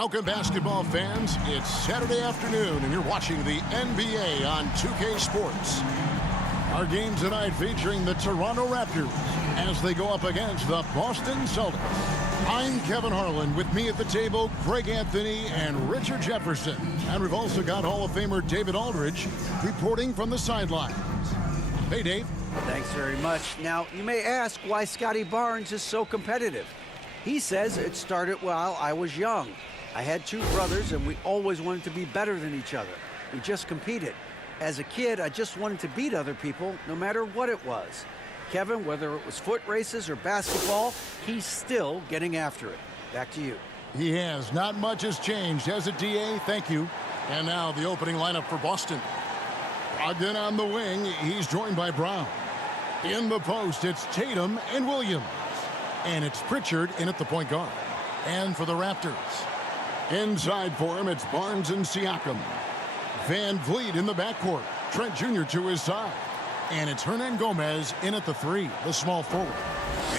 Welcome, basketball fans. It's Saturday afternoon, and you're watching the NBA on 2K Sports. Our game tonight featuring the Toronto Raptors as they go up against the Boston Celtics. I'm Kevin Harlan. With me at the table, Greg Anthony and Richard Jefferson. And we've also got Hall of Famer David Aldridge reporting from the sidelines. Hey, Dave. Thanks very much. Now, you may ask why Scotty Barnes is so competitive. He says it started while I was young. I had two brothers, and we always wanted to be better than each other. We just competed. As a kid, I just wanted to beat other people, no matter what it was. Kevin, whether it was foot races or basketball, he's still getting after it. Back to you. He has. Not much has changed, has it, DA? Thank you. And now the opening lineup for Boston. Ogden on the wing. He's joined by Brown. In the post, it's Tatum and Williams. And it's Pritchard in at the point guard. And for the Raptors, inside for him, it's Barnes and Siakam. Van Vliet in the backcourt. Trent Jr. to his side. And it's Hernan Gomez in at the three, the small forward.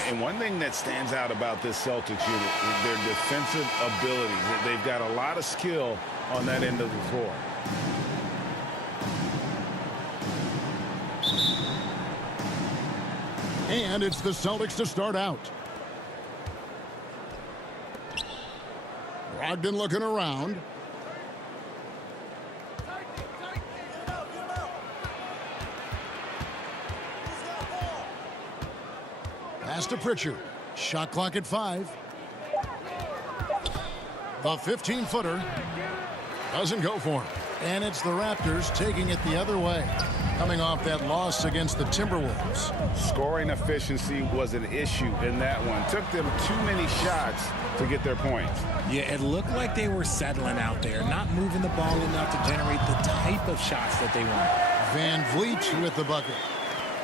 And one thing that stands out about this Celtics unit is their defensive ability. They've got a lot of skill on that end of the floor. And it's the Celtics to start out. Brogdon looking around. Pass to Pritchard. Shot clock at 5. The 15-footer doesn't go for him. And it's the Raptors taking it the other way, coming off that loss against the Timberwolves. Scoring efficiency was an issue in that one. Took them too many shots to get their points. Yeah, it looked like they were settling out there, not moving the ball enough to generate the type of shots that they want. Van Vliet with the bucket.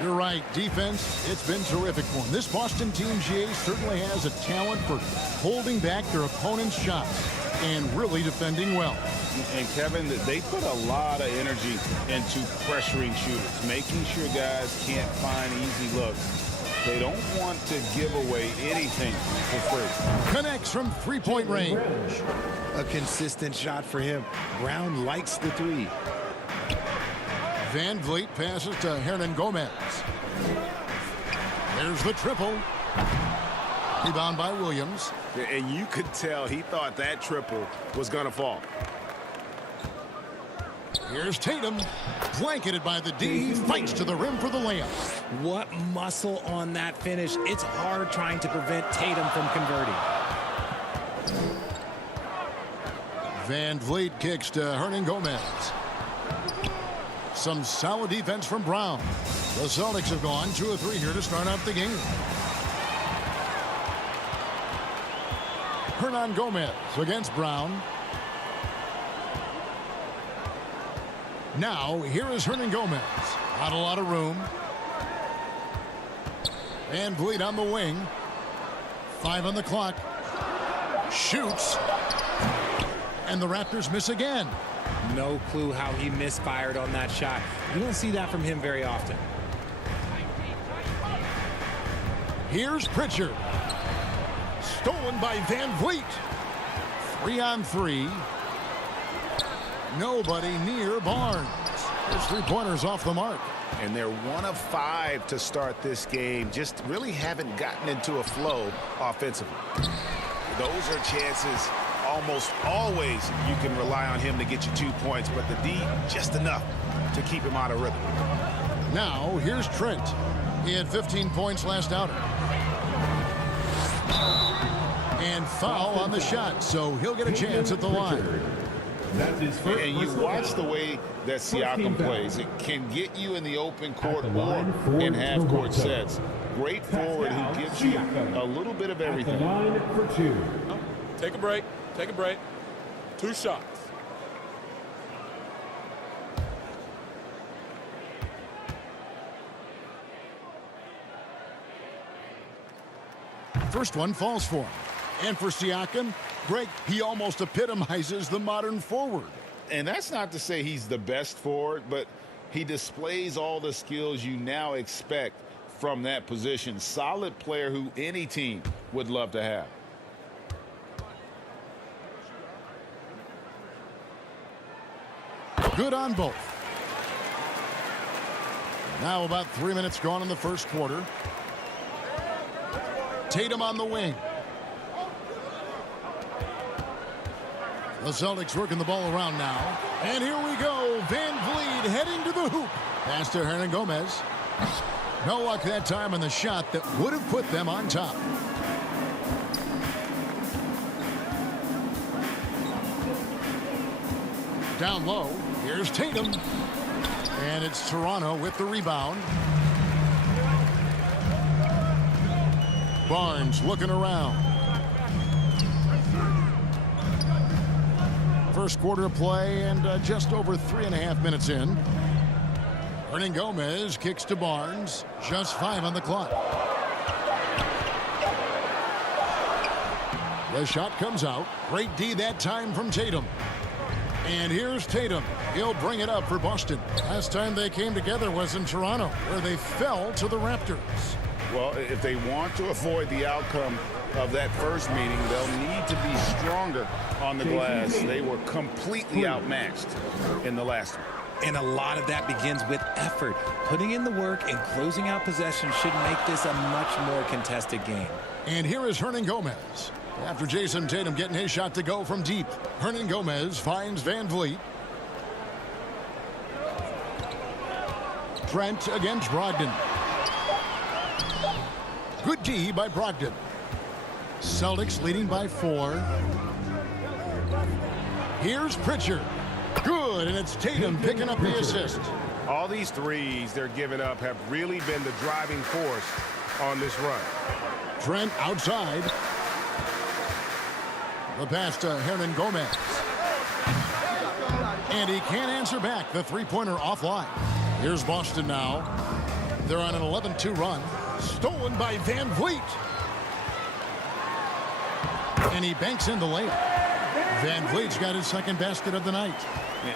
You're right, defense, it's been terrific for him. This Boston team, GA, certainly has a talent for holding back their opponent's shots and really defending well. And Kevin, they put a lot of energy into pressuring shooters, making sure guys can't find easy looks. They don't want to give away anything for free. Connects from three-point range. A consistent shot for him. Brown likes the three. Van Vliet passes to Hernan Gomez. There's the triple. Rebound by Williams. And you could tell he thought that triple was going to fall. Here's Tatum. Blanketed by the D. Fights to the rim for the layup. What muscle on that finish. It's hard trying to prevent Tatum from converting. Van Vliet kicks to Hernan Gomez. Some solid defense from Brown. The Celtics have gone 2 of 3 here to start out the game. Hernan Gomez against Brown. Now, here is Hernan Gomez. Not a lot of room. Van Vliet on the wing. 5 on the clock. Shoots. And the Raptors miss again. No clue how he misfired on that shot. You don't see that from him very often. Here's Pritchard. Stolen by Van Vliet. 3 on 3. Nobody near Barnes. His three-pointers off the mark. And they're 1 of 5 to start this game. Just really haven't gotten into a flow offensively. Those are chances. Almost always you can rely on him to get you 2 points, but the D just enough to keep him out of rhythm. Now here's Trent. He had 15 points last outing. And foul on the shot, so he'll get a chance at the line. And you watch the way that Siakam plays. It can get you in the open court or in half-court sets. Great forward who gives you a little bit of everything. Take a break. Take a break. 2 shots. First one falls for him. And for Siakam, Greg, he almost epitomizes the modern forward. And that's not to say he's the best forward, but he displays all the skills you now expect from that position. Solid player who any team would love to have. Good on both. Now about 3 minutes gone in the first quarter. Tatum on the wing. The Celtics working the ball around now. And here we go. Van Vliet heading to the hoop. Pass to Hernangomez. No luck that time on the shot that would have put them on top. Down low. Here's Tatum. And it's Toronto with the rebound. Barnes looking around. First quarter of play and just over 3.5 minutes in. Hernangomez kicks to Barnes. Just 5 on the clock. The shot comes out. Great D that time from Tatum. And here's Tatum. He'll bring it up for Boston. Last time they came together was in Toronto, where they fell to the Raptors. Well, if they want to avoid the outcome of that first meeting, they'll need to be stronger on the glass. They were completely outmatched in the last one. And a lot of that begins with effort. Putting in the work and closing out possession should make this a much more contested game. And here is Hernangomez. After Jason Tatum getting his shot to go from deep, Hernangomez finds Van Vliet. Trent against Brogdon. Good D by Brogdon. Celtics leading by 4. Here's Pritchard. Good, and it's Tatum picking up the assist. All these threes they're giving up have really been the driving force on this run. Trent outside. The pass to Hernangomez. And he can't answer back. The three-pointer offline. Here's Boston now. They're on an 11-2 run. Stolen by Van Vliet. And he banks in the layup. Van Vliet's got his second basket of the night.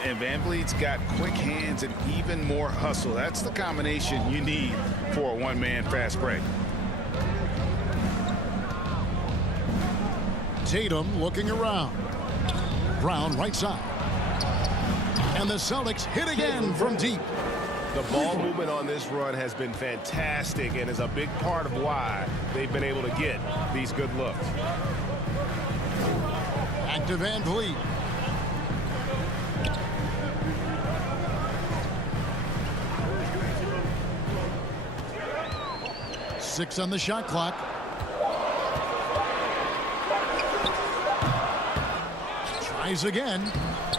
And Van Vliet's got quick hands and even more hustle. That's the combination you need for a one-man fast break. Tatum looking around. Brown right side. And the Celtics hit again from deep. The ball movement on this run has been fantastic and is a big part of why they've been able to get these good looks. Back to Van Vliet. Six on the shot clock. Tries again.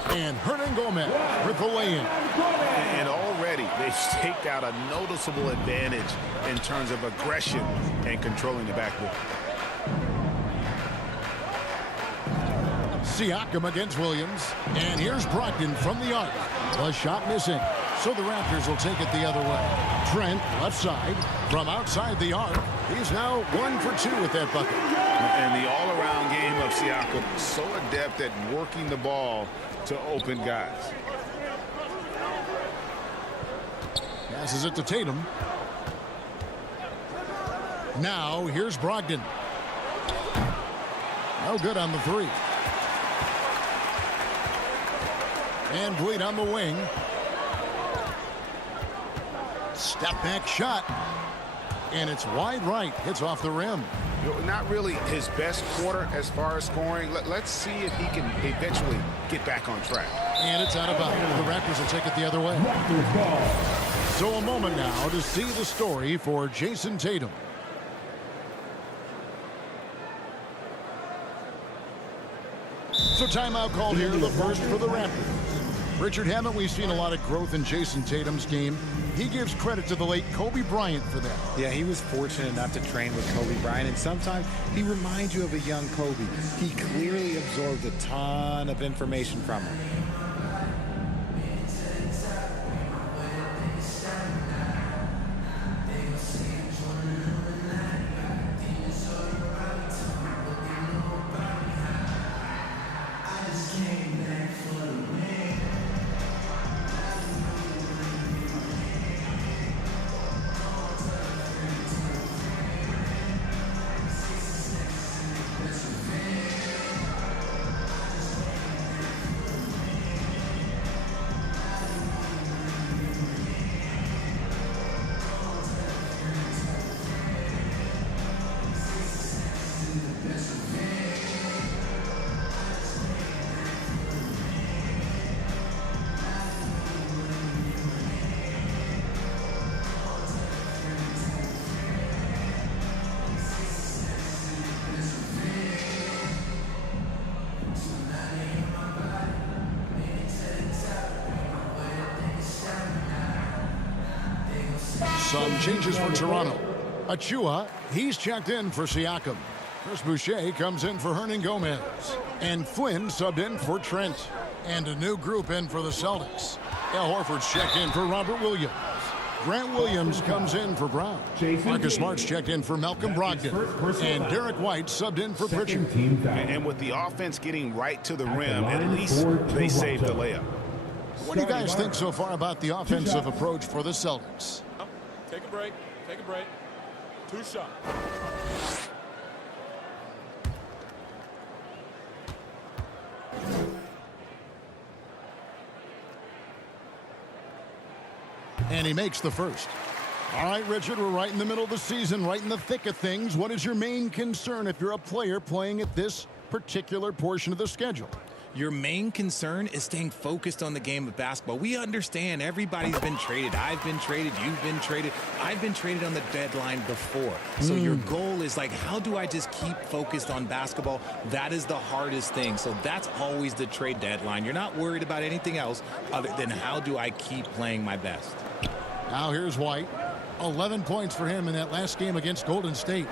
And Hernangomez with the lay-in. And already they've staked out a noticeable advantage in terms of aggression and controlling the backboard. Siakam against Williams. And here's Brogdon from the arc. The shot missing. So the Raptors will take it the other way. Trent, left side, from outside the arc. He's now 1 for 2 with that bucket. And the all-around game of Siakam, so adept at working the ball to open guys. Passes it to Tatum. Now here's Brogdon. No good on the three. And Vliet on the wing. Step back shot. And it's wide right. Hits off the rim. Not really his best quarter as far as scoring. Let's see if he can eventually get back on track. And it's out of bounds. The Raptors will take it the other way. So a moment now to see the story for Jason Tatum. So timeout called here, the first for the Raptors. Richard, haven't we seen a lot of growth in Jason Tatum's game? He gives credit to the late Kobe Bryant for that. Yeah, he was fortunate enough to train with Kobe Bryant, and sometimes he reminds you of a young Kobe. He clearly absorbed a ton of information from him. Some changes for Toronto. Achua, he's checked in for Siakam. Chris Boucher comes in for Hernan Gomez. And Flynn subbed in for Trent. And a new group in for the Celtics. Al Horford's checked in for Robert Williams. Grant Williams comes in for Brown. Marcus Smart's checked in for Malcolm Brogdon. And Derek White subbed in for Pritchard. And with the offense getting right to the rim, at least they saved the layup. What do you guys think so far about the offensive approach for the Celtics? Take a break. Take a break. 2 shots. And he makes the first. All right, Richard, we're right in the middle of the season, right in the thick of things. What is your main concern if you're a player playing at this particular portion of the schedule? Your main concern is staying focused on the game of basketball. We understand everybody's been traded. I've been traded. You've been traded. I've been traded on the deadline before. So your goal is like, how do I just keep focused on basketball? That is the hardest thing. So that's always the trade deadline. You're not worried about anything else other than how do I keep playing my best. Now here's White. 11 points for him in that last game against Golden State.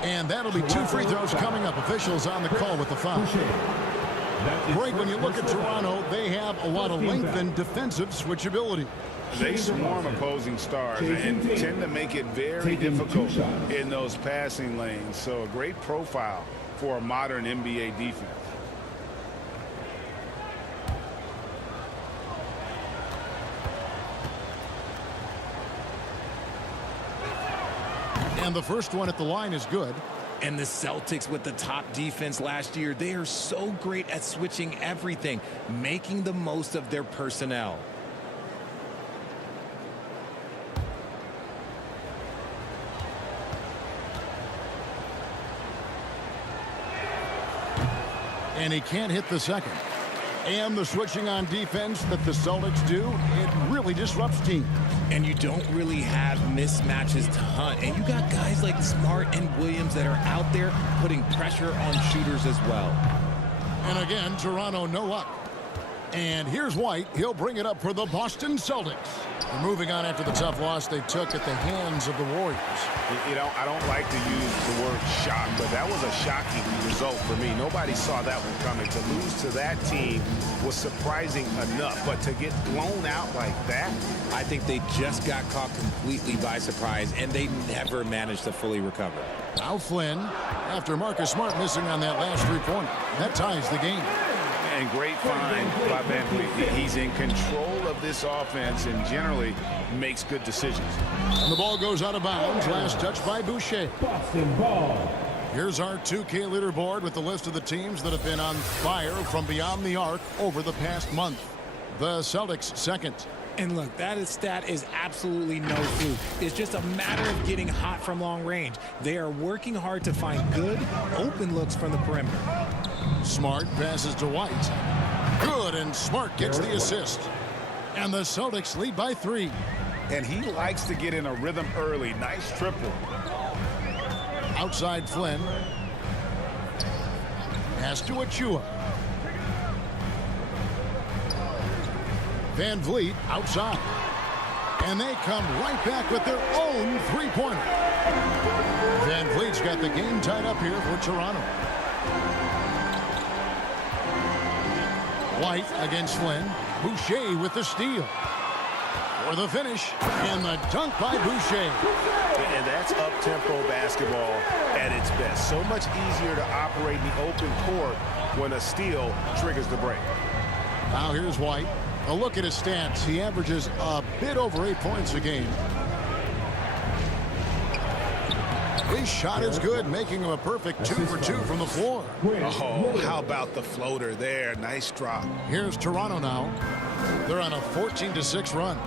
And that'll be 2 free throws coming up. Officials on the call with the foul. Greg, when you look at Toronto, they have a lot of length and defensive switchability. They swarm opposing stars and tend to make it very difficult in those passing lanes. So a great profile for a modern NBA defense. And the first one at the line is good. And the Celtics with the top defense last year, they are so great at switching everything, making the most of their personnel. And he can't hit the second. And the switching on defense that the Celtics do, it really disrupts teams. And you don't really have mismatches to hunt. And you got guys like Smart and Williams that are out there putting pressure on shooters as well. And again, Toronto no luck. And here's White. He'll bring it up for the Boston Celtics. They're moving on after the tough loss they took at the hands of the Warriors. You know, I don't like to use the word shock, but that was a shocking result for me. Nobody saw that one coming. To lose to that team was surprising enough, but to get blown out like that? I think they just got caught completely by surprise, and they never managed to fully recover. Now Flynn, after Marcus Smart missing on that last three-pointer. That ties the game. And great find by Van Vliet. He's in control of this offense and generally makes good decisions. And the ball goes out of bounds. Last touch by Boucher. Boston ball. Here's our 2K leaderboard with the list of the teams that have been on fire from beyond the arc over the past month. The Celtics second. And look, that stat is absolutely no fluke. It's just a matter of getting hot from long range. They are working hard to find good, open looks from the perimeter. Smart passes to White. Good, and Smart gets the assist. And the Celtics lead by 3. And he likes to get in a rhythm early. Nice triple. Outside Flynn. Pass to Achua. Van Vliet outside. And they come right back with their own three-pointer. Van Vliet's got the game tied up here for Toronto. White against Flynn. Boucher with the steal. For the finish. And the dunk by Boucher. And that's up-tempo basketball at its best. So much easier to operate in the open court when a steal triggers the break. Now here's White. A look at his stats. He averages a bit over 8 points a game. His shot is good, making him a perfect 2 for 2 from the floor. Oh, how about the floater there? Nice drop. Here's Toronto now. They're on a 14-6 run.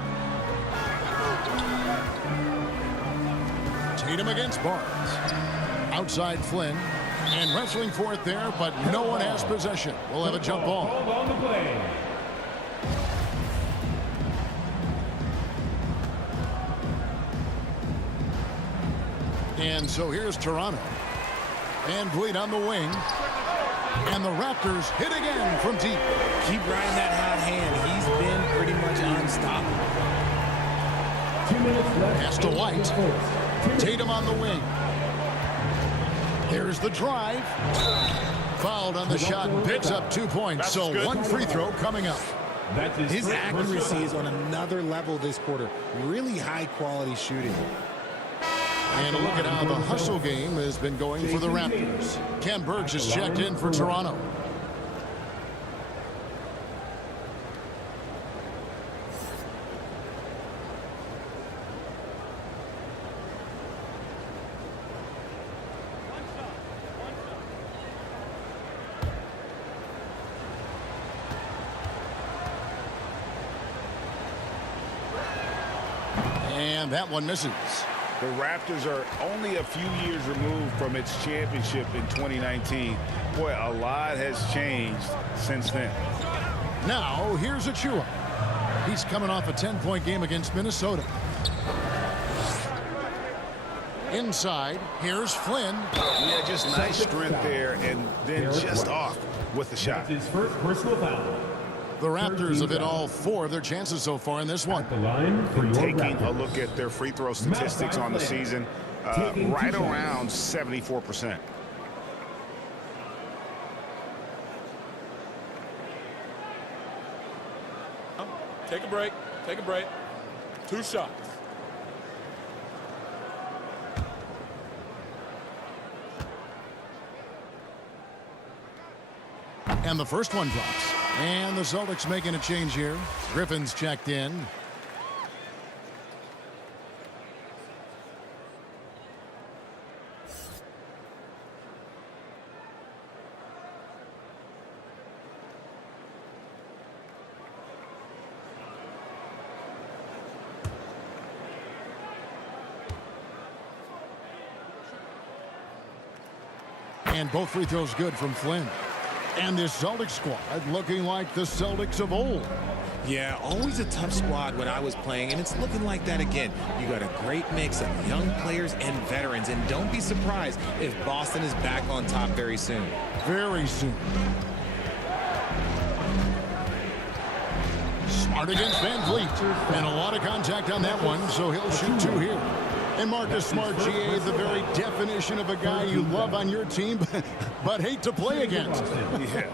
Tatum against Barnes. Outside Flynn. And wrestling for it there, but no one has possession. We'll have a jump ball. On the play. And so here's Toronto. Van Vliet on the wing. And the Raptors hit again from deep. Keep riding that hot hand. He's been pretty much unstoppable. 2 minutes left. Pass to White. Tatum on the wing. Here's the drive. Fouled on the shot and picks up 2 points. So one free throw coming up. That's His first accuracy personal is foul. on another level this quarter. Really high quality shooting. And a look at how the hustle game has been going for the Raptors. Ken Burge has checked in for Toronto. And that one misses. The Raptors are only a few years removed from its championship in 2019. Boy, a lot has changed since then. Now, here's Achua. He's coming off a 10-point game against Minnesota. Inside, here's Flynn. Yeah, just nice strength there, and then just off with the shot. That's his first personal foul. The Raptors have hit all 4 of their chances so far in this one. The line for your Taking Raptors. a look at their free throw statistics on the season, right around 74%. Take a break. Take a break. 2 shots. And the first one drops. And the Celtics making a change here. Griffin's checked in. And both free throws good from Flynn. And this Celtics squad looking like the Celtics of old. Yeah, always a tough squad when I was playing, and it's looking like that again. You got a great mix of young players and veterans, and don't be surprised if Boston is back on top very soon. Very soon. Smart against Van Vliet. And a lot of contact on that one, so he'll shoot 2 here. And Marcus Smart, GA, the very definition of a guy you love on your team, but hate to play against. Yeah,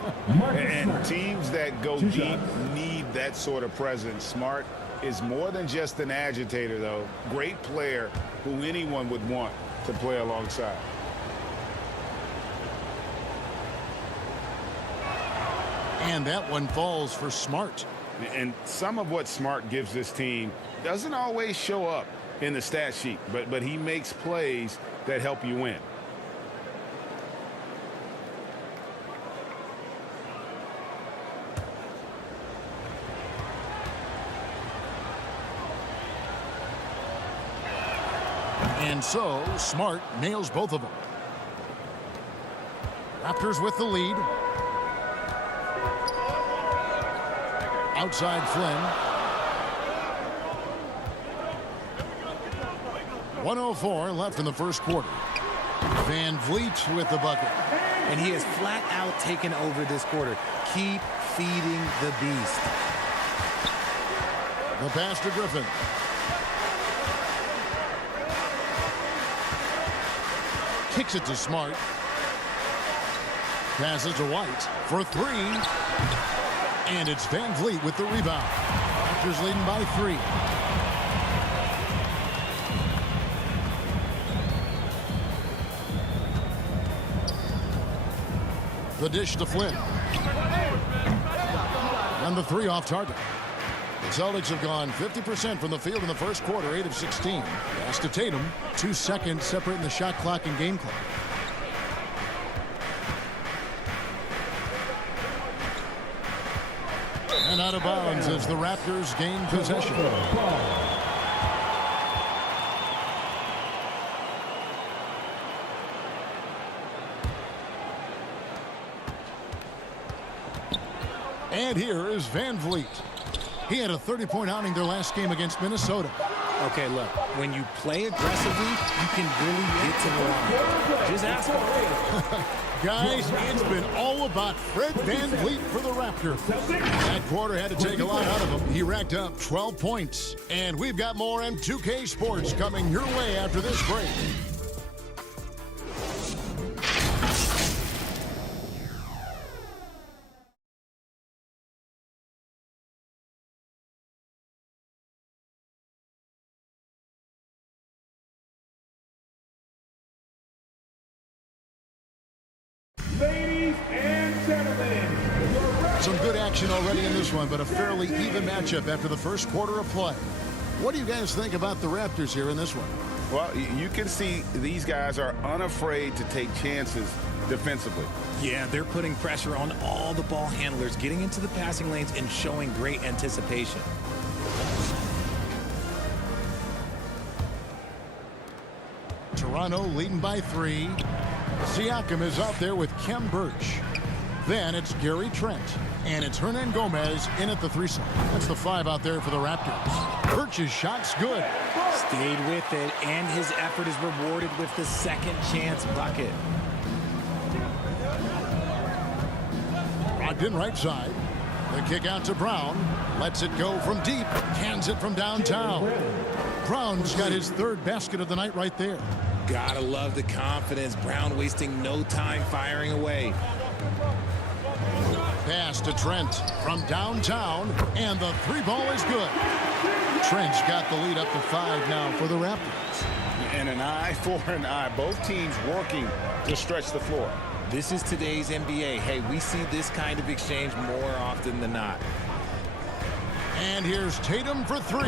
and teams that go deep need that sort of presence. Smart is more than just an agitator, though. Great player who anyone would want to play alongside. And that one falls for Smart. And some of what Smart gives this team doesn't always show up in the stat sheet, but he makes plays that help you win. And so, Smart nails both of them. Raptors with the lead. Outside Flynn. 1:04 left in the first quarter. Van Vliet with the bucket. And he has flat out taken over this quarter. Keep feeding the beast. The pass to Griffin. Kicks it to Smart. Passes to White for 3. And it's Van Vliet with the rebound. Raptors leading by 3. The dish to Flynn. And the 3 off target. The Celtics have gone 50% from the field in the first quarter, 8 of 16. Pass to Tatum. 2 seconds separating the shot clock and game clock. And out of bounds as the Raptors gain possession. And here is Van Vliet. He had a 30-point outing their last game against Minnesota. Okay, look, when you play aggressively, you can really get to the line. Just ask him. Guys, it's been all about Fred VanVleet for the Raptors. That quarter had to take a lot out of him. He racked up 12 points. And we've got more M2K Sports coming your way after this break. Ladies and gentlemen, Some good action already in this one, but a fairly even matchup after the first quarter of play. What do you guys think about the Raptors here in this one? Well, you can see these guys are unafraid to take chances defensively. Yeah, they're putting pressure on all the ball handlers, getting into the passing lanes and showing great anticipation. Toronto leading by 3. Siakam is out there with Kem Birch. Then it's Gary Trent. And it's Hernan Gomez in at the 3 slot. That's the 5 out there for the Raptors. Birch's shot's good. Stayed with it, and his effort is rewarded with the second chance bucket. Brogdon right side. The kick out to Brown. Lets it go from deep. Hands it from downtown. Brown's got his 3rd basket of the night right there. Gotta love the confidence. Brown wasting no time firing away. Pass to Trent from downtown, and the 3 ball is good. Trent's got the lead up to 5 now for the Raptors. And an eye for an eye. Both teams working to stretch the floor. This is today's NBA. Hey, we see this kind of exchange more often than not. And here's Tatum for 3.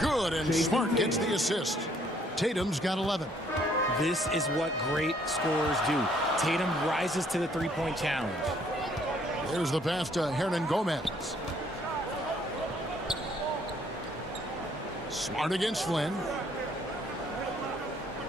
Good, and Smart gets the assist. Tatum's got 11. This is what great scorers do. Tatum rises to the three-point challenge. There's the pass to Hernan Gomez. Smart against Flynn.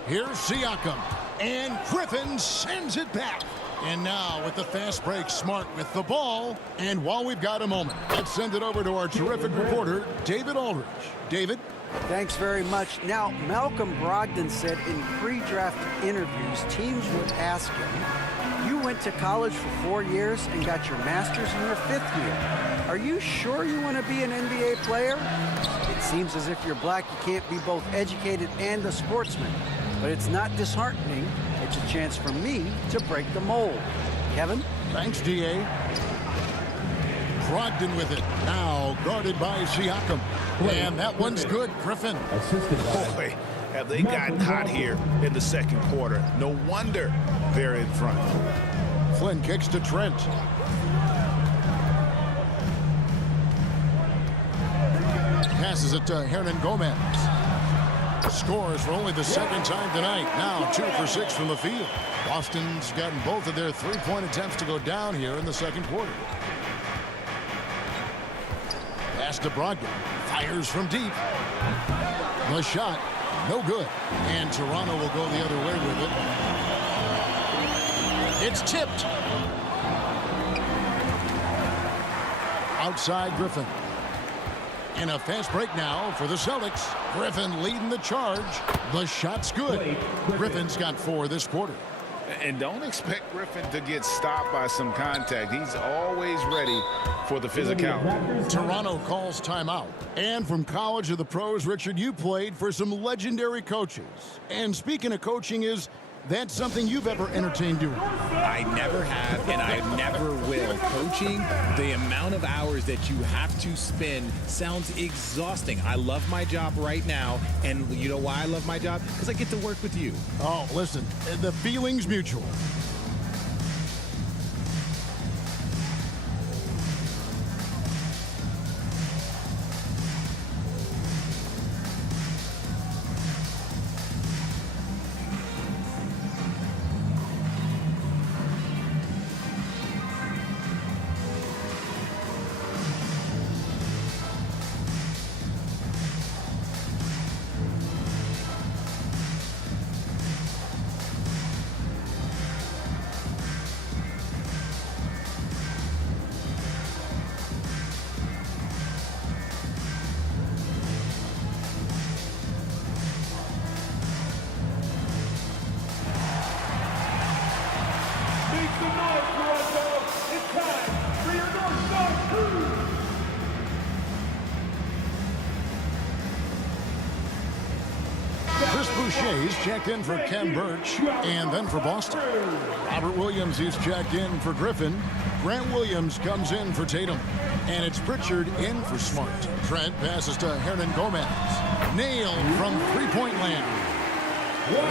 Here's Siakam. And Griffin sends it back. And now with the fast break, Smart with the ball. And while we've got a moment, let's send it over to our terrific reporter, David Aldridge. David? Thanks very much. Now, Malcolm Brogdon said in pre-draft interviews, teams would ask him, you went to college for 4 years and got your master's in your 5th year. Are you sure you want to be an NBA player? It seems as if you're black, you can't be both educated and a sportsman. But it's not disheartening. It's a chance for me to break the mold. Kevin? Thanks, D.A. Brogdon with it. Now guarded by Siakam. And that one's good, Griffin. Boy, have they gotten hot here in the second quarter. No wonder they're in front. Flynn kicks to Trent. Passes it to Hernan Gomez. Scores for only the 2nd time tonight. Now 2 for 6 from the field. Boston's gotten both of their 3-point attempts to go down here in the second quarter. Pass to Brogdon. Fires from deep. The shot, no good. And Toronto will go the other way with it. It's tipped. Outside Griffin. And a fast break now for the Celtics. Griffin leading the charge. The shot's good. Griffin's got 4 this quarter. And don't expect Griffin to get stopped by some contact. He's always ready for the physicality. Toronto calls timeout. And from college to the pros, Richard, you played for some legendary coaches. And speaking of coaching, is that something you've ever entertained doing? I never have, and I never will. Coaching, the amount of hours that you have to spend sounds exhausting. I love my job right now, and you know why I love my job? Because I get to work with you. Oh, listen, the feeling's mutual. the noise, Toronto. It's time for your North Star Crew. Chris Boucher's checked in for Ken Birch and then for Boston. Robert Williams is checked in for Griffin. Grant Williams comes in for Tatum. And it's Pritchard in for Smart. Trent passes to Hernan Gomez. Nailed from three-point land.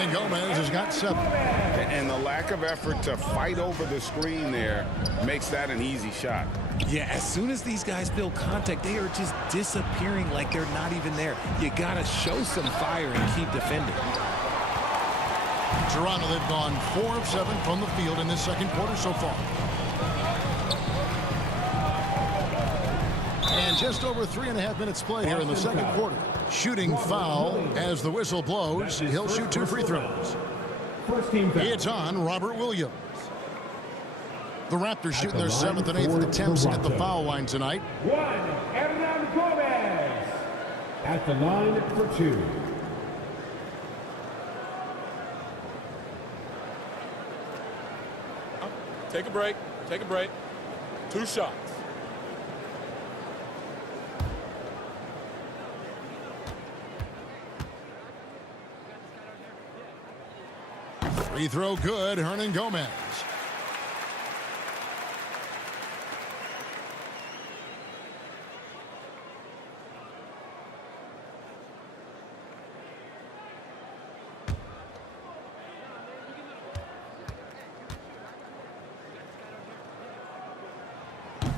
And Gomez has got 7. And the lack of effort to fight over the screen there makes that an easy shot. Yeah, as soon as these guys feel contact, they are just disappearing like they're not even there. You got to show some fire and keep defending. Toronto, they've gone 4 of 7 from the field in this second quarter so far. And just over 3.5 minutes played here in the second quarter. Shooting foul as the whistle blows. He'll shoot 2 free throws. First team foul. It's on Robert Williams. The Raptors shooting their 7th and 8th attempts at the foul line tonight. 1, Hernan Gomez. At the line for 2. Take a break. Take a break. 2 shots. Free throw good, Hernan Gomez.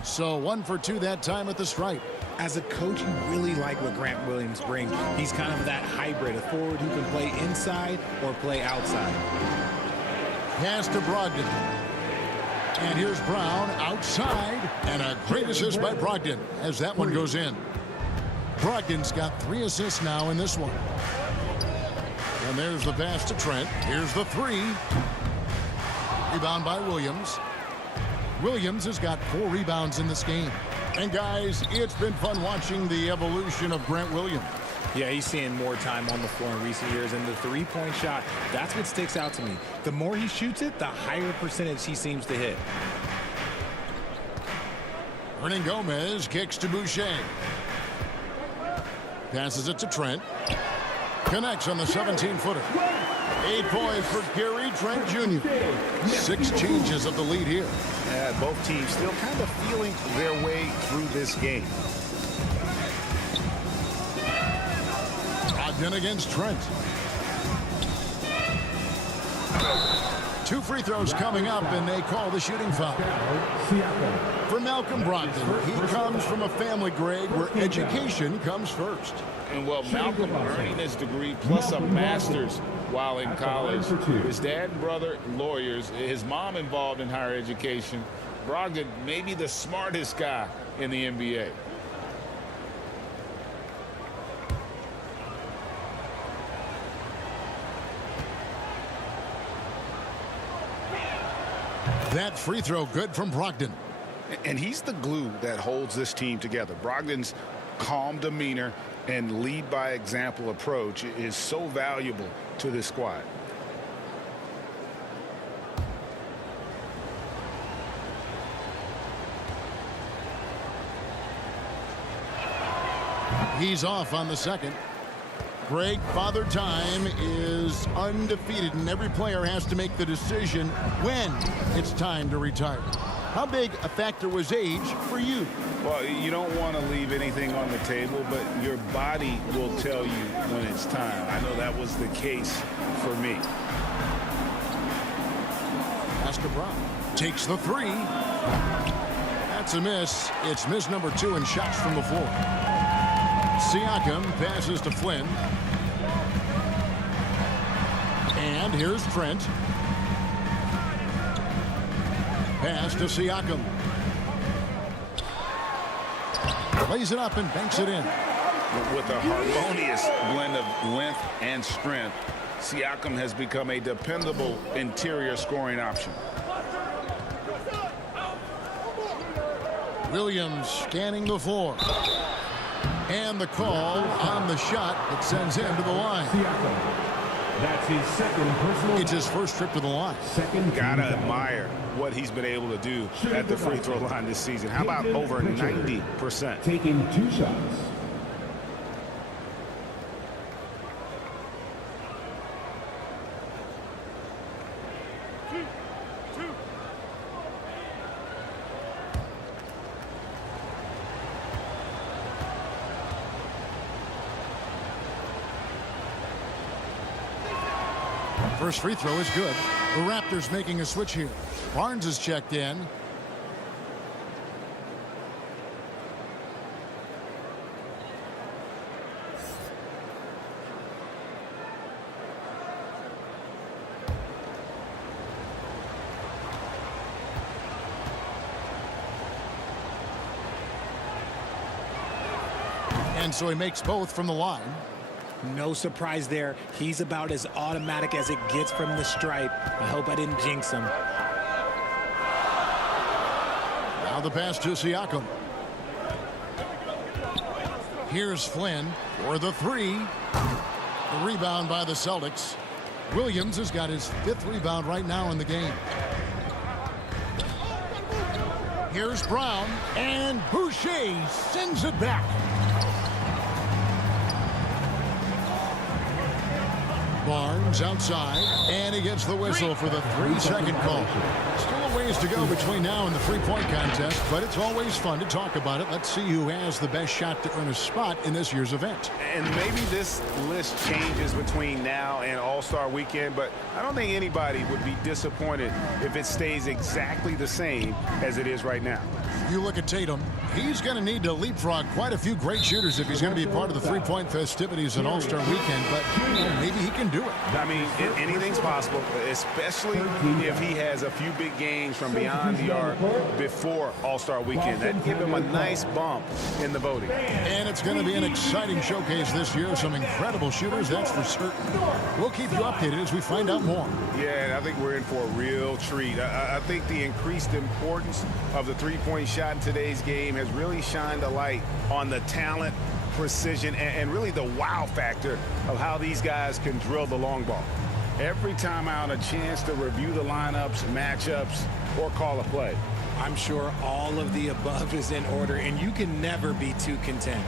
So 1 for 2 that time at the stripe. As a coach, you really like what Grant Williams brings. He's kind of that hybrid, a forward who can play inside or play outside. Pass to Brogdon. And here's Brown outside. And a great assist by Brogdon as that one goes in. Brogdon's got 3 assists now in this one. And there's the pass to Trent. Here's the 3. Rebound by Williams. Williams has got 4 rebounds in this game. And guys, it's been fun watching the evolution of Grant Williams. Yeah, he's seeing more time on the floor in recent years, and the three-point shot, that's what sticks out to me. The more he shoots it, the higher percentage he seems to hit. Hernan Gomez kicks to Boucher. Passes it to Trent. Connects on the 17-footer. 8 points for Gary Trent Jr. 6 changes of the lead here. Yeah, both teams still kind of feeling their way through this game. Brogdon against Trent. 2 free throws coming up, and they call the shooting foul. For Malcolm Brogdon, he comes from a family, Greg, where education comes first. And well, Malcolm earning his degree plus a master's while in college. His dad and brother, lawyers. His mom involved in higher education. Brogdon, maybe the smartest guy in the NBA. That free throw good from Brogdon. And he's the glue that holds this team together. Brogdon's calm demeanor and lead by example approach is so valuable to this squad. He's off on the second. Greg, Father Time is undefeated, and every player has to make the decision when it's time to retire. How big a factor was age for you? Well, you don't want to leave anything on the table, but your body will tell you when it's time. I know that was the case for me. Oscar Brown takes the 3. That's a miss. It's miss number 2 in shots from the floor. Siakam passes to Flynn. And here's Trent. Pass to Siakam. Lays it up and banks it in. With a harmonious blend of length and strength, Siakam has become a dependable interior scoring option. Williams scanning the floor. And the call on the shot that sends him to the line. That's his second personal. It's his first trip to the line. Second. Gotta admire what he's been able to do at the free throw line this season. How about over 90%? Taking 2 shots. First free throw is good. The Raptors making a switch here. Barnes is checked in. And so he makes both from the line. No surprise there. He's about as automatic as it gets from the stripe. I hope I didn't jinx him. Now the pass to Siakam. Here's Flynn for the 3. The rebound by the Celtics. Williams has got his 5th rebound right now in the game. Here's Brown, and Boucher sends it back. Barnes outside, and he gets the whistle for the 3-second call. Still a ways to go between now and the three-point contest, but it's always fun to talk about it. Let's see who has the best shot to earn a spot in this year's event. And maybe this list changes between now and All-Star Weekend, but I don't think anybody would be disappointed if it stays exactly the same as it is right now. You look at Tatum, he's going to need to leapfrog quite a few great shooters if he's going to be part of the three-point festivities at All-Star Weekend, but maybe he can do it. I mean, anything's possible, especially if he has a few big games from beyond the arc before All-Star Weekend. That'd give him a nice bump in the voting. And it's going to be an exciting showcase this year. Some incredible shooters, that's for certain. We'll keep you updated as we find out more. Yeah, I think we're in for a real treat. I think the increased importance of the three-point shot in today's game has really shined a light on the talent, precision, and really the wow factor of how these guys can drill the long ball. Every time out, a chance to review the lineups, matchups, or call a play. I'm sure all of the above is in order, and you can never be too content.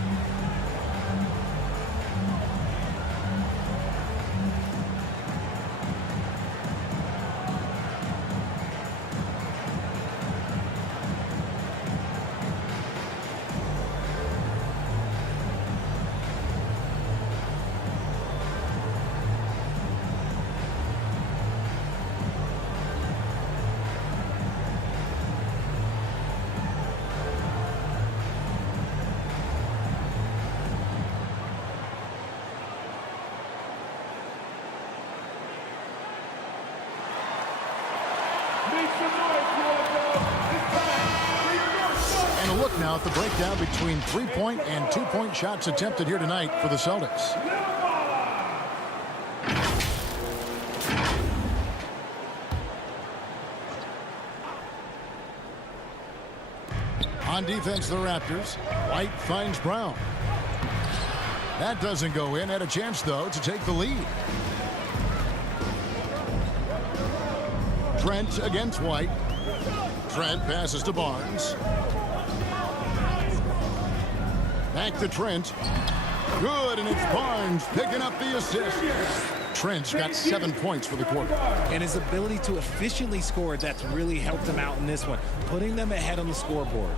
And a look now at the breakdown between three-point and two-point shots attempted here tonight for the Celtics. On defense, the Raptors. White finds Brown. That doesn't go in. Had a chance, though, to take the lead. Trent against White. Trent passes to Barnes. Back to Trent. Good, and it's Barnes picking up the assist. Trent's got 7 points for the quarter. And his ability to efficiently score, that's really helped him out in this one, putting them ahead on the scoreboard.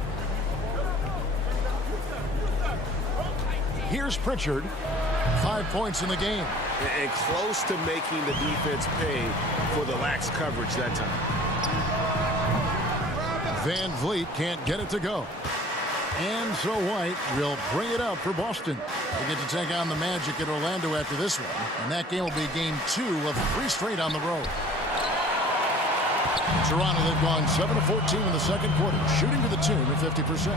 Here's Pritchard. 5 points in the game. And close to making the defense pay for the lax coverage that time. Van Vliet can't get it to go. And so White will bring it up for Boston. They get to take on the Magic at Orlando after this one. And that game will be game 2 of 3 straight on the road. Toronto, they've gone 7 of 14 in the second quarter, shooting to the tune of 50%.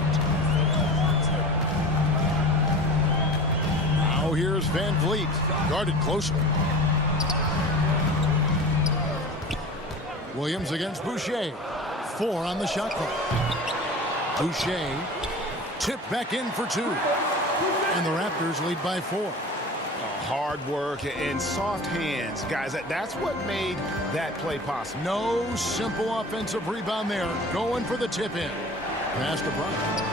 Now here's Van Vliet, guarded closely. Williams against Boucher. 4 on the shot clock. Boucher tipped back in for 2. And the Raptors lead by 4. Hard work and soft hands. Guys, that's what made that play possible. No simple offensive rebound there. Going for the tip-in. Pass to Bryant.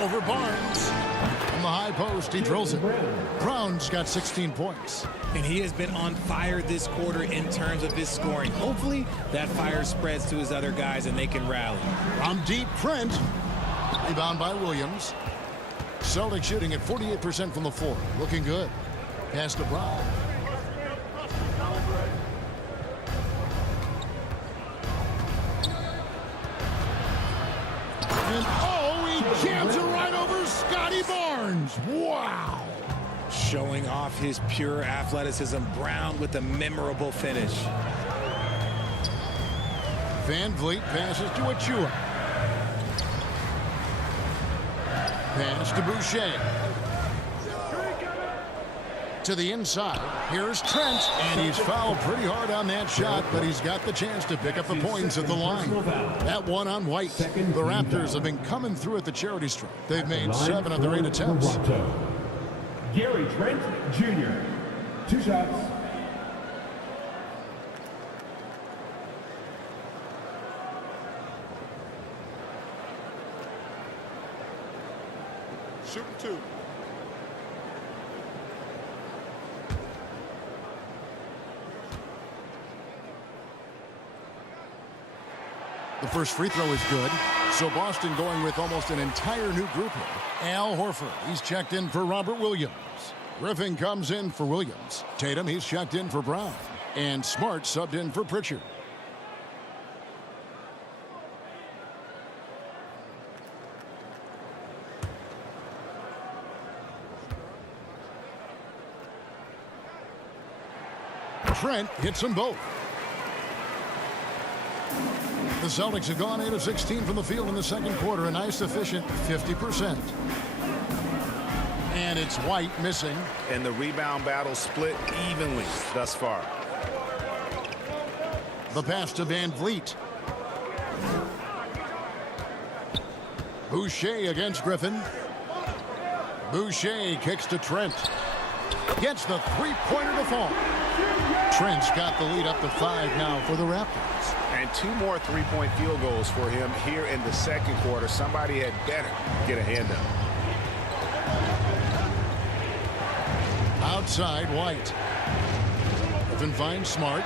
Over Barnes. From the high post, he drills it. Brown's got 16 points. And he has been on fire this quarter in terms of his scoring. Hopefully, that fire spreads to his other guys and they can rally. From deep, Trent. Rebound by Williams. Celtics shooting at 48% from the floor. Looking good. Pass to Brown. And he jams it right over Scotty Barnes. Wow. Showing off his pure athleticism. Brown with a memorable finish. Van Vliet passes to Achua. Pass to Boucher. To the inside. Here's Trent. And he's fouled pretty hard on that shot, but he's got the chance to pick up the points at the line. That one on White. The Raptors have been coming through at the charity stripe. They've made 7 of their 8 attempts. Gary Trent Jr. 2 shots. Shooting 2. The first free throw is good. So Boston going with almost an entire new group here. Al Horford, he's checked in for Robert Williams. Griffin comes in for Williams. Tatum, he's checked in for Brown. And Smart subbed in for Pritchard. Trent hits them both. The Celtics have gone 8 of 16 from the field in the second quarter. A nice, efficient 50%. And it's White missing. And the rebound battle split evenly thus far. The pass to Van Vliet. Boucher against Griffin. Boucher kicks to Trent. Gets the three-pointer to fall. Trent's got the lead up to 5 now for the Raptors. And 2 more three-point field goals for him here in the second quarter. Somebody had better get a hand up. Outside, White. Griffin finds Smart.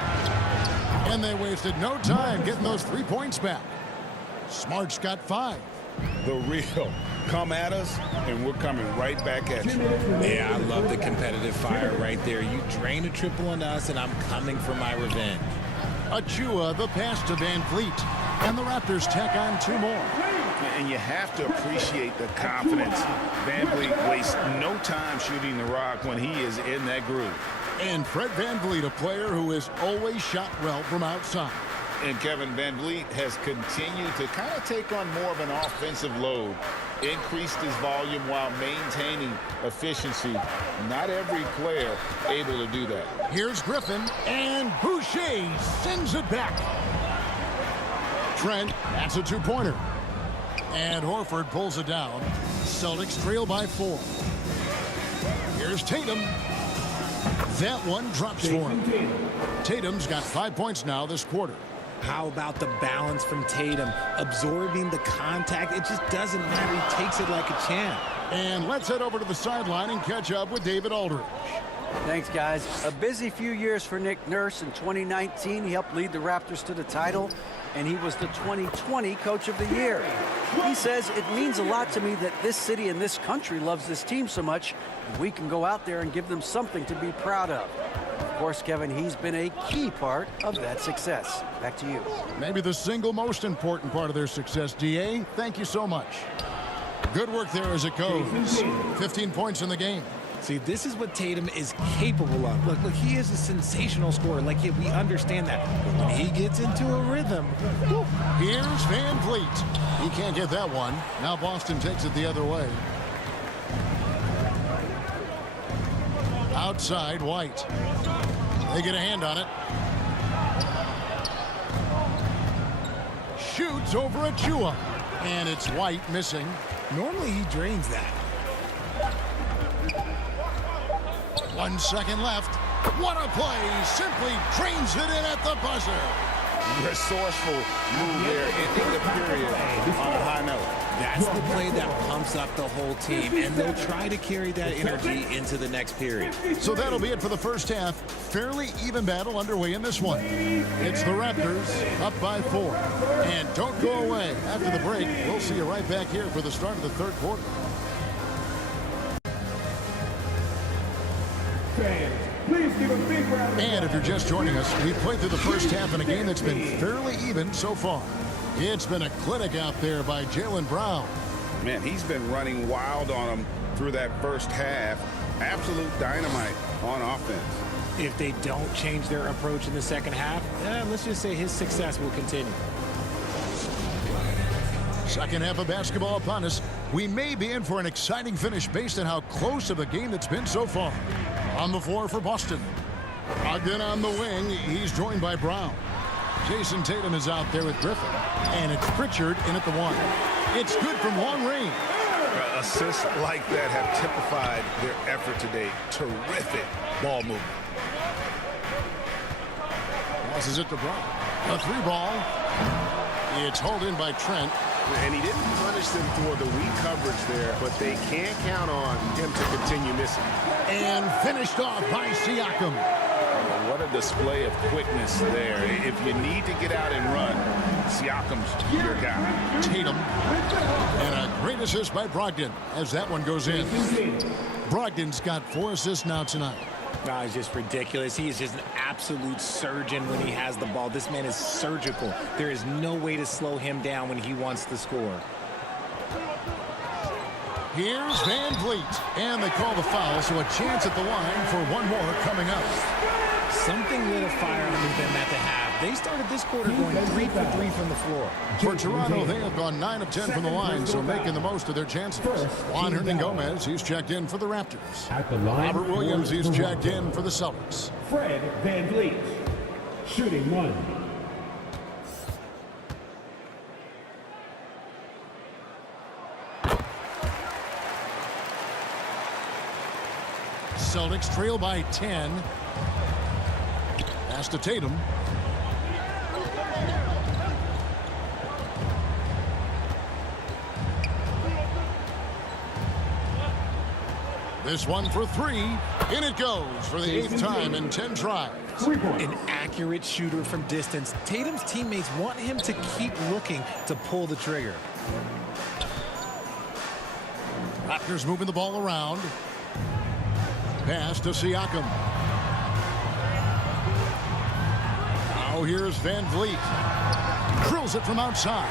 And they wasted no time getting those 3 points back. Smart's got 5. The real come at us, and we're coming right back at you. Yeah, I love the competitive fire right there. You drain a triple on us, and I'm coming for my revenge. Achua, the pass to Van Vliet. And the Raptors tack on 2 more. And you have to appreciate the confidence. Van Vliet wastes no time shooting the rock when he is in that groove. And Fred Van Vliet, a player who has always shot well from outside. And Kevin Van Vliet has continued to kind of take on more of an offensive load, increased his volume while maintaining efficiency. Not every player able to do that. Here's Griffin, and Boucher sends it back. Trent, that's a 2-pointer. And Horford pulls it down. Celtics trail by 4. Here's Tatum. That one drops for him. Tatum's got 5 points now this quarter. How about the balance from Tatum? Absorbing the contact, it just doesn't matter. He takes it like a champ. And let's head over to the sideline and catch up with David Aldridge. Thanks, guys. A busy few years for Nick Nurse. In 2019, he helped lead the Raptors to the title, and he was the 2020 Coach of the Year. He says, it means a lot to me that this city and this country loves this team so much, and we can go out there and give them something to be proud of. Of course, Kevin, he's been a key part of that success. Back to you. Maybe the single most important part of their success, D.A. Thank you so much. Good work there as it goes. 15 points in the game. See, this is what Tatum is capable of. Look, he is a sensational scorer. Like, we understand that. But when he gets into a rhythm, whew. Here's Van Vliet. He can't get that one. Now Boston takes it the other way. Outside, White. They get a hand on it. Shoots over Achua. And it's White missing. Normally he drains that. 1 second left. What a play. Simply drains it in at the buzzer. Resourceful move there, ending the period on a high note. That's the play that pumps up the whole team, and they'll try to carry that energy into the next period. So that'll be it for the first half. Fairly even battle underway in this one. It's the Raptors up by 4. And don't go away. After the break, we'll see you right back here for the start of the third quarter. Please give a big round of And if you're just joining us, we played through the first half in a game that's been fairly even so far. It's been a clinic out there by Jaylen Brown. Man, he's been running wild on them through that first half. Absolute dynamite on offense. If they don't change their approach in the second half, let's just say his success will continue. Second half of basketball upon us. We may be in for an exciting finish based on how close of a game it's been so far. On the floor for Boston. Ogden on the wing. He's joined by Brown. Jason Tatum is out there with Griffin. And it's Pritchard in at the 1. It's good from long range. Assists like that have typified their effort today. Terrific ball movement. Passes it to Brown. A 3-ball. It's hauled in by Trent. And he didn't punish them for the weak coverage there, but they can't count on him to continue missing. And finished off by Siakam. What a display of quickness there. If you need to get out and run, Siakam's your guy. Tatum. And a great assist by Brogdon as that one goes in. Brogdon's got 4 assists now tonight. No, it's just ridiculous. He is just an absolute surgeon when he has the ball. This man is surgical. There is no way to slow him down when he wants to score. Here's Van Vliet. And they call the foul, so a chance at the line for one more coming up. Something lit a fire under them at the half. They started this quarter going 3 for 3 from the floor. For Toronto, they have gone 9 of 10 from the line, so making the most of their chances. Juan Hernangomez, he's checked in for the Raptors. at the line. Robert Williams, he's checked in for the Celtics. Fred Van Vliet, shooting 1. Celtics trail by 10. Pass to Tatum. This one for 3. In it goes for the 8th time in 10 tries. An accurate shooter from distance. Tatum's teammates want him to keep looking to pull the trigger. Raptors moving the ball around. Pass to Siakam. Now here's Van Vliet. Drills it from outside.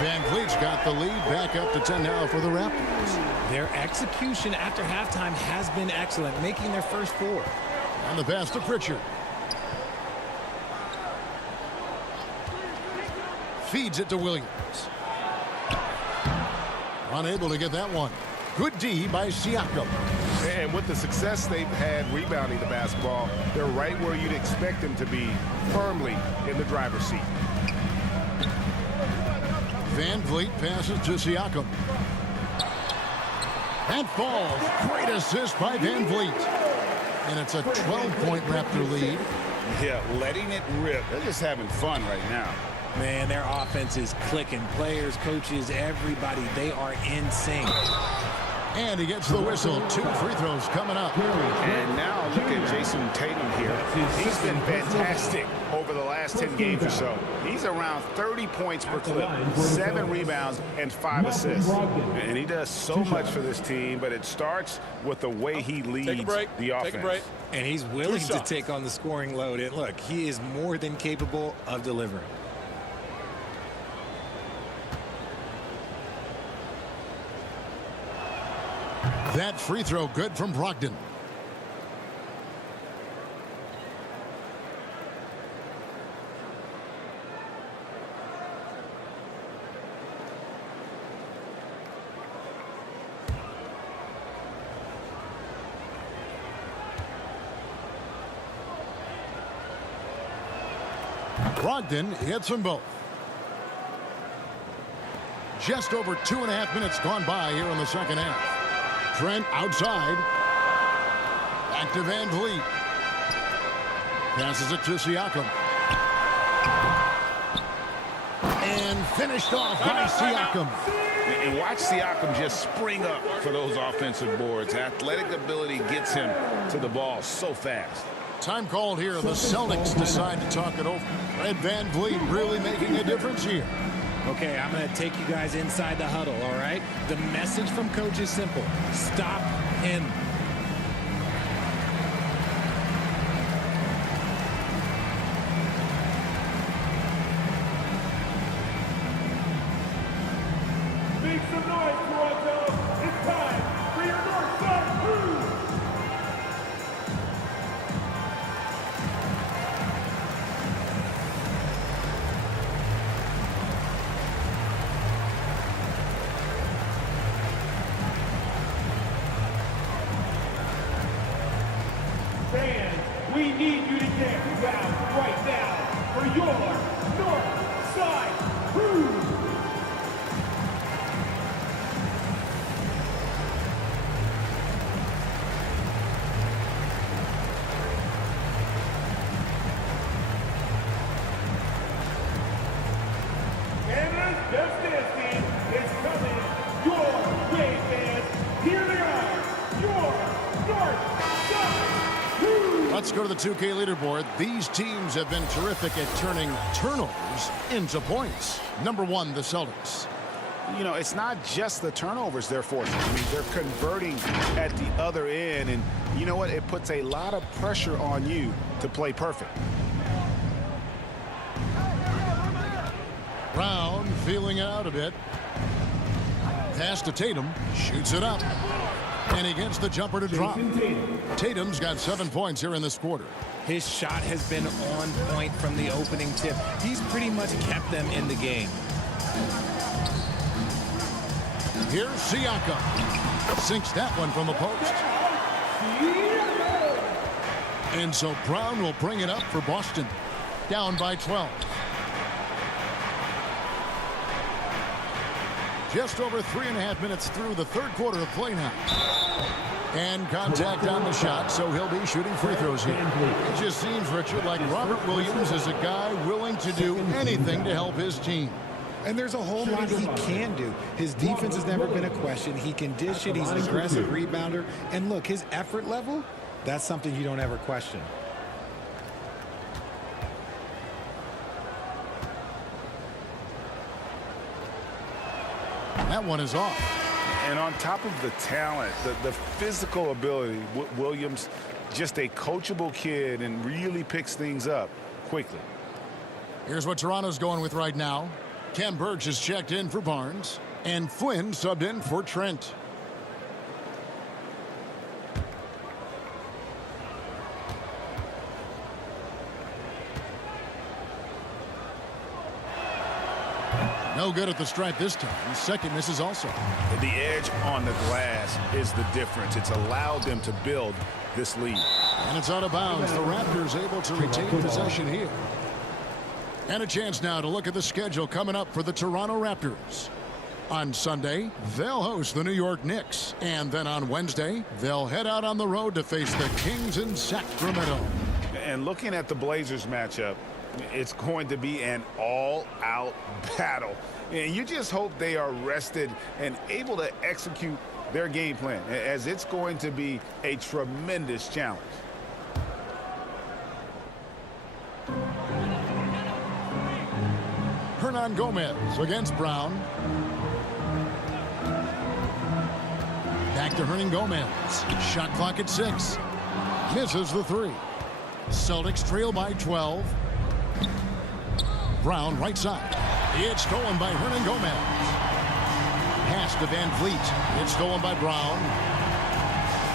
Van Vliet's got the lead back up to 10 now for the Raptors. Their execution after halftime has been excellent, making their first 4. On the pass to Pritchard. Feeds it to Williams. Unable to get that one. Good D by Siakam. And with the success they've had rebounding the basketball, they're right where you'd expect them to be, firmly in the driver's seat. Van Vliet passes to Siakam. And falls. Great assist by Van Vliet. And it's a 12-point Raptor lead. Yeah, letting it rip. They're just having fun right now. Man, their offense is clicking. Players, coaches, everybody, they are in sync. And he gets the whistle. 2 free throws coming up. And now look at Jason Tatum here. He's been fantastic over the last 10 games or so. He's around 30 points per clip, 7 rebounds, and 5 assists. And he does so much for this team, but it starts with the way he leads the offense. Take a break. And he's willing to take on the scoring load. And look, he is more than capable of delivering. That free throw good from Brogdon. Brogdon hits them both. Just over 2.5 minutes gone by here in the second half. Trent outside. Back to Van Vliet. Passes it to Siakam. And finished off by Siakam. And watch Siakam just spring up for those offensive boards. Athletic ability gets him to the ball so fast. Time called here. The Celtics decide to talk it over. Red Van Vliet really making a difference here. Okay, I'm going to take you guys inside the huddle, all right? The message from coach is simple. Stop him. Make some noise, Toronto. It's time for your North Side Crew. Fans, we need you to get down right now for your North Side Crew. Canada's Best Dance Team is coming your way, fans. Here they are, your North Side Crew. Let's go to the 2K leaderboard. These teams have been terrific at turning turnovers into points. Number 1, the Celtics. You know, it's not just the turnovers they're forcing. I mean, they're converting at the other end. And you know what? It puts a lot of pressure on you to play perfect. Brown feeling it out a bit. Pass to Tatum. Shoots it up. And he gets the jumper to drop. Tatum's got 7 points here in this quarter. His shot has been on point from the opening tip. He's pretty much kept them in the game. Here's Siakam. Sinks that one from the post. And so Brown will bring it up for Boston. Down by 12. Just over 3.5 minutes through the third quarter of play now. And contact on the shot, so he'll be shooting free throws here. It just seems, Richard, like Robert Williams is a guy willing to do anything to help his team. And there's a whole lot he can do. His defense has never been a question. He can dish it. He's an aggressive rebounder. And look, his effort level, that's something you don't ever question. That one is off. And on top of the talent, the physical ability, Williams, just a coachable kid and really picks things up quickly. Here's what Toronto's going with right now. Ken Burge is checked in for Barnes. And Flynn subbed in for Trent. No good at the stripe this time. Second misses also. The edge on the glass is the difference. It's allowed them to build this lead. And it's out of bounds. The Raptors able to retain possession here. And a chance now to look at the schedule coming up for the Toronto Raptors. On Sunday, they'll host the New York Knicks. And then on Wednesday, they'll head out on the road to face the Kings in Sacramento. And looking at the Blazers matchup, it's going to be an all-out battle. And you just hope they are rested and able to execute their game plan, as it's going to be a tremendous challenge. Hernan Gomez against Brown. Back to Hernan Gomez. Shot clock at 6. Misses the 3. Celtics trail by 12. Brown right side. It's stolen by Hernan Gomez. Pass to Van Vliet. It's stolen by Brown.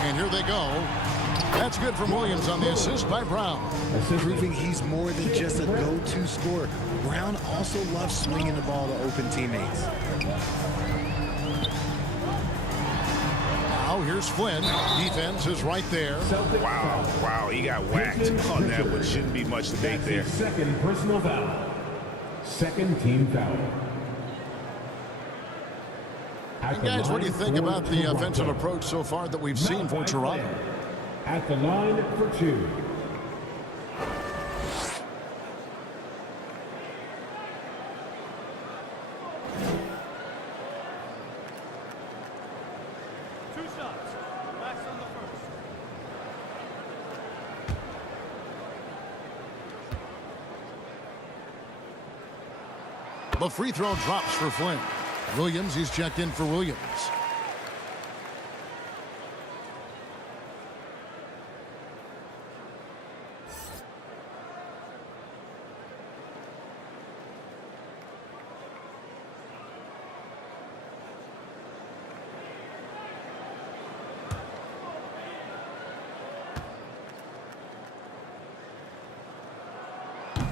And here they go. That's good from Williams on the assist by Brown. Proving he's more than just a go-to scorer. Brown also loves swinging the ball to open teammates. Now here's Flynn. Defense is right there. Wow, he got whacked on that one. Shouldn't be much debate there. Second personal foul. Second team foul. And guys, what do you think about the offensive approach so far that we've seen for Toronto? at the line for 2. The free throw drops for Flynn. Williams, he's checked in for Williams.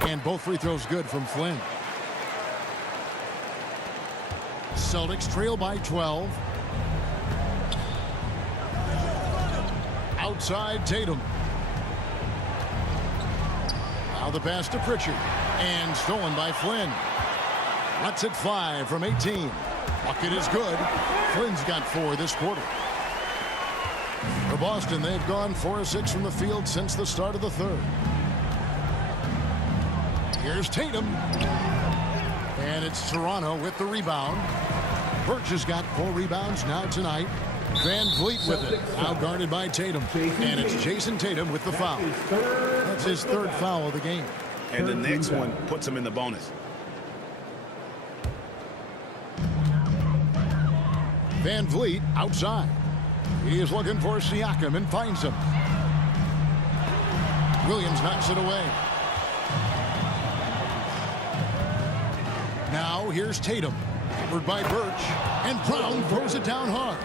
And both free throws good from Flynn. Celtics trail by 12. Outside Tatum. Now the pass to Pritchard. And stolen by Flynn. Lets it fly from 18. Bucket is good. Flynn's got 4 this quarter. For Boston, they've gone 4 of 6 from the field since the start of the third. Here's Tatum. And it's Toronto with the rebound. Birch has got 4 rebounds now tonight. Van Vliet with it. Out guarded by Tatum. And it's Jason Tatum with the foul. That's his 3rd foul of the game. And the next one puts him in the bonus. Van Vliet outside. He is looking for Siakam and finds him. Williams knocks it away. Now here's Tatum. Covered by Birch. And Brown throws it down hard.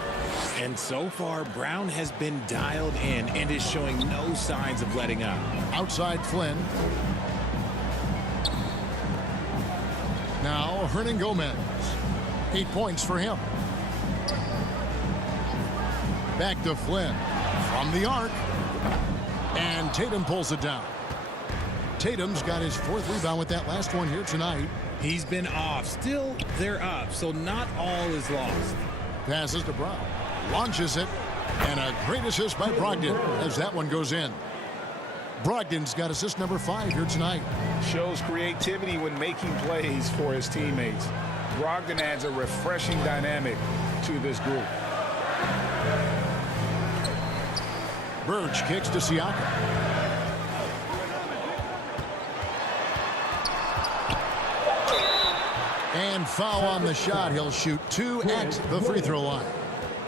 And so far, Brown has been dialed in and is showing no signs of letting up. Outside Flynn. Now Hernan Gomez. 8 points for him. Back to Flynn. From the arc. And Tatum pulls it down. Tatum's got his 4th rebound with that last one here tonight. He's been off. Still, they're up, so not all is lost. Passes to Brown. Launches it. And a great assist by Brogdon as that one goes in. Brogdon's got assist number 5 here tonight. Shows creativity when making plays for his teammates. Brogdon adds a refreshing dynamic to this group. Birch kicks to Siakam. And foul on the shot. He'll shoot 2 at the free throw line.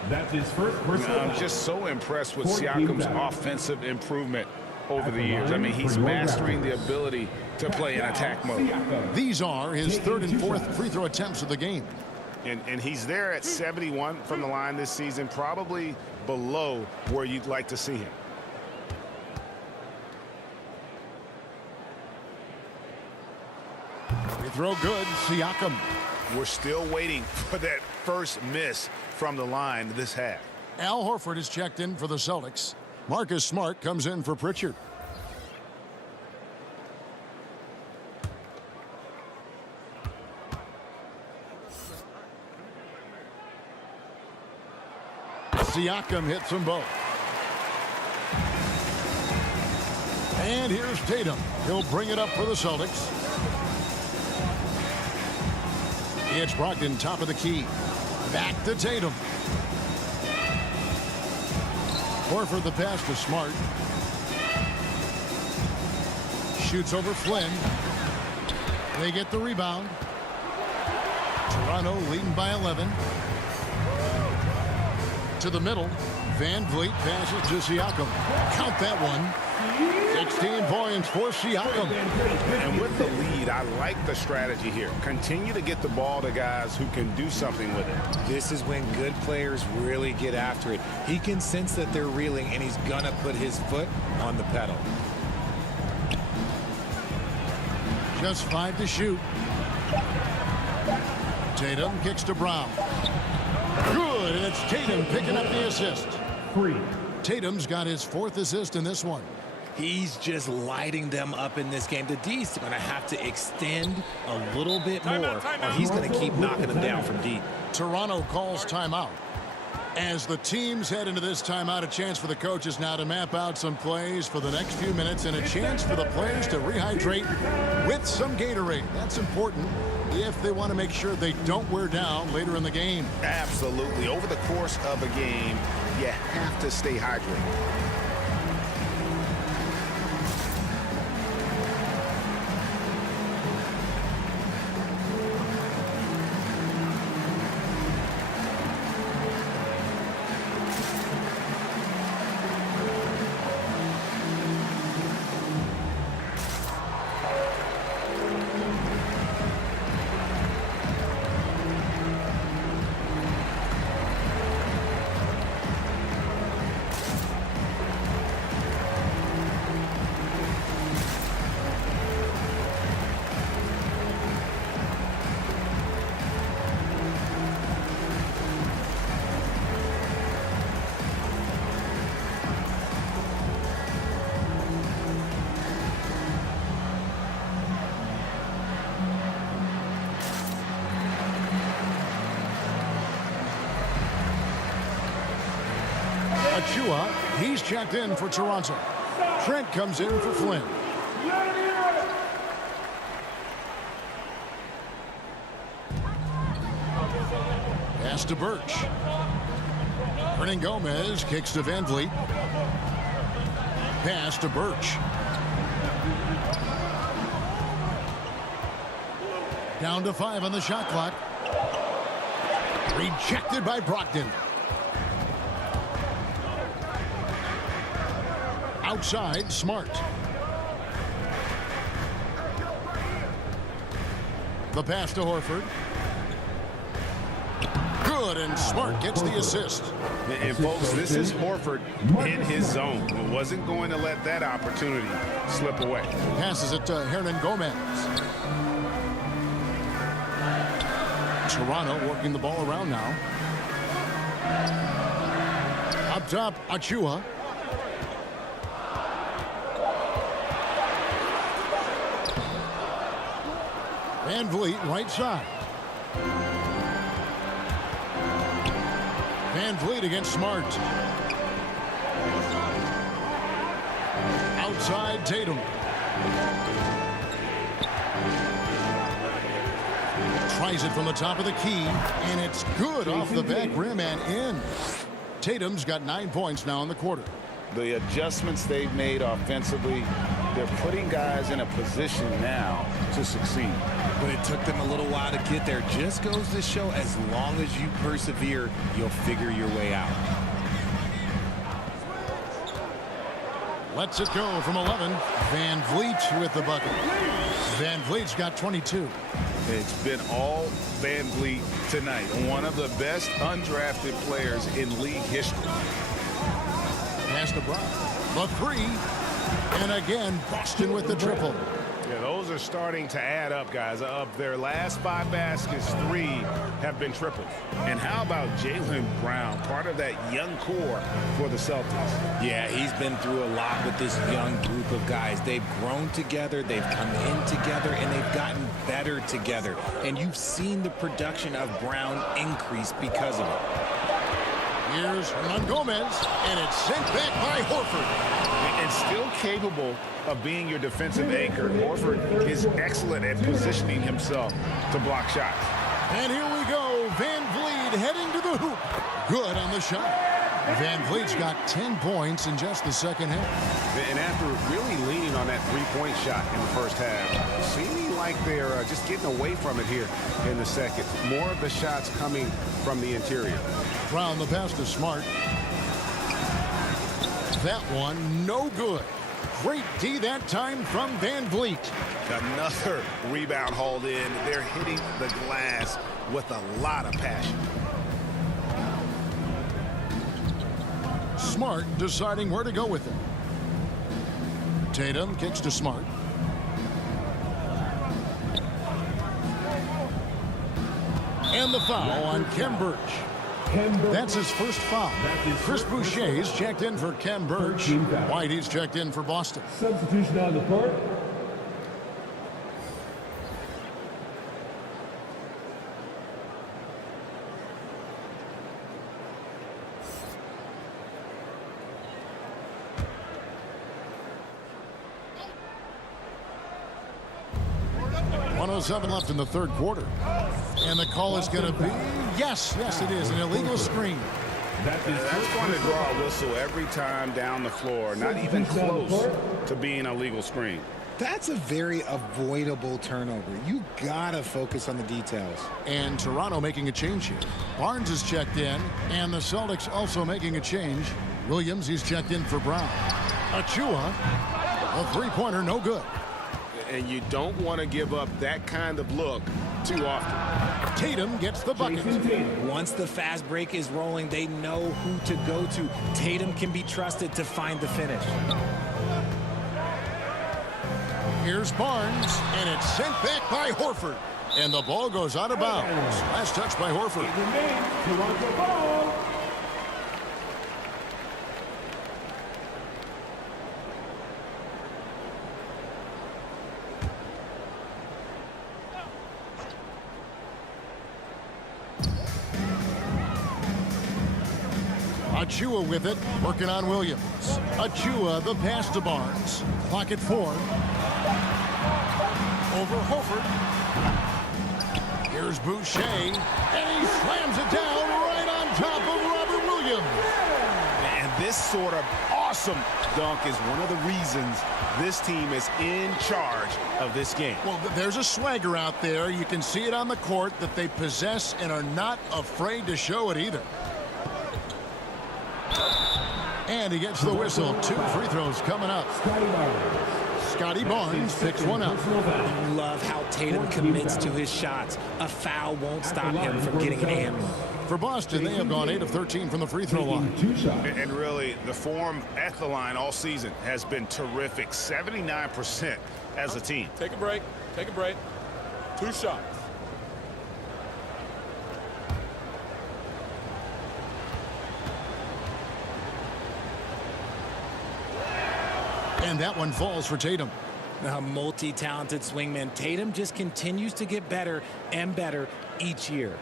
That's his first personal. I'm just so impressed with Siakam's offensive improvement over the years. I mean, he's mastering the ability to play in attack mode. These are his 3rd and 4th free throw attempts of the game. And he's there at 71 from the line this season, probably below where you'd like to see him. Free throw good. Siakam. We're still waiting for that first miss from the line this half. Al Horford is checked in for the Celtics. Marcus Smart comes in for Pritchard. Siakam hits them both. And here's Tatum. He'll bring it up for the Celtics. It's Brogdon, top of the key. Back to Tatum. Horford the pass to Smart. Shoots over Flynn. They get the rebound. Toronto leading by 11. To the middle. Van Vliet passes to Siakam. Count that one. 16 points for Siakam. And with the lead, I like the strategy here. Continue to get the ball to guys who can do something with it. This is when good players really get after it. He can sense that they're reeling, and he's gonna put his foot on the pedal. Just 5 to shoot. Tatum kicks to Brown. Good, and it's Tatum picking up the assist. 3. Tatum's got his 4th assist in this one. He's just lighting them up in this game. The D's going to have to extend a little bit more, or he's going to keep knocking them down from deep. Toronto calls timeout. As the teams head into this timeout, a chance for the coaches now to map out some plays for the next few minutes and a chance for the players to rehydrate with some Gatorade. That's important if they want to make sure they don't wear down later in the game. Absolutely. Over the course of a game, you have to stay hydrated. Achua, he's checked in for Toronto. Trent comes in for Flynn. Pass to Birch. Hernan Gomez kicks to Van Vliet. Pass to Birch. Down to 5 on the shot clock. Rejected by Brogdon. Outside, Smart. The pass to Horford. Good, and Smart gets the assist. And folks, this is Horford in his zone. He wasn't going to let that opportunity slip away. Passes it to Hernan Gomez. Toronto working the ball around now. Up top, Achua. Van Vliet, right side. Van Vliet against Smart. Outside, Tatum. Tries it from the top of the key, and it's good off the back rim and in. Tatum's got 9 points now in the quarter. The adjustments they've made offensively, they're putting guys in a position now to succeed. But it took them a little while to get there. Just goes to show, as long as you persevere, you'll figure your way out. Lets it go from 11. Van Vliet with the bucket. Van Vliet's got 22. It's been all Van Vliet tonight. One of the best undrafted players in league history. Pass to Brown. The three. And again, Boston with the triple. Yeah, those are starting to add up, guys. Of their last 5 baskets, 3 have been triples. And how about Jaylen Brown, part of that young core for the Celtics? Yeah, he's been through a lot with this young group of guys. They've grown together, they've come in together, and they've gotten better together. And you've seen the production of Brown increase because of it. Here's Hernan Gomez, and it's sent back by Horford. And still capable of being your defensive anchor. Horford is excellent at positioning himself to block shots. And here we go. Van Vliet heading to the hoop. Good on the shot. Van Vliet's got 10 points in just the second half. And after really leaning on that three-point shot in the first half, seeming like they're just getting away from it here in the second. More of the shots coming from the interior. Brown, the pass to Smart. That one, no good. Great D that time from Van Vliet. Another rebound hauled in. They're hitting the glass with a lot of passion. Smart deciding where to go with it. Tatum kicks to Smart. And the foul on Kem Birch. That's his first foul. Chris Boucher's checked in for Kem Birch. Whitey's checked in for Boston. Substitution on the court. 1:07 left in the third quarter. And the call is going to be, yes, it is, an illegal screen. That's going to draw a whistle every time down the floor, not even close to being a legal screen. That's a very avoidable turnover. You gotta focus on the details. And Toronto making a change here. Barnes is checked in, and the Celtics also making a change. Williams, he's checked in for Brown. Achua, a three-pointer, no good. And you don't want to give up that kind of look too often. Tatum gets the bucket. Once the fast break is rolling, they know who to go to. Tatum can be trusted to find the finish. Here's Barnes, and it's sent back by Horford. And the ball goes out of bounds. Last touch by Horford. Toronto ball. Achua with it, working on Williams. Achua, the pass to Barnes. Clock at 4. Over Horford. Here's Boucher, and he slams it down right on top of Robert Williams. And this sort of awesome dunk is one of the reasons this team is in charge of this game. Well, there's a swagger out there. You can see it on the court that they possess and are not afraid to show it either. And he gets the whistle. 2 free throws coming up. Scotty Barnes picks one up. Love how Tatum commits to his shots. A foul won't stop him from getting an and one. For Boston, they have gone 8 of 13 from the free throw line. And really, the form at the line all season has been terrific. 79% as a team. Take a break. Take a break. 2 shots. And that one falls for Tatum. A multi-talented swingman. Tatum just continues to get better and better each year.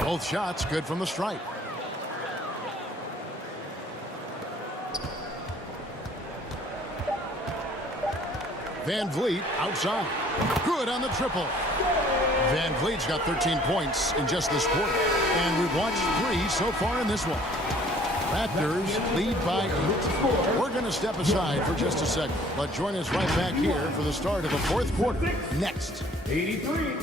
Both shots good from the stripe. Van Vliet outside. Good on the triple. Van Vliet's got 13 points in just this quarter. And we've watched 3 so far in this one. Raptors lead by 8. We're going to step aside for just a second, but join us right back here for the start of the fourth quarter next. 83.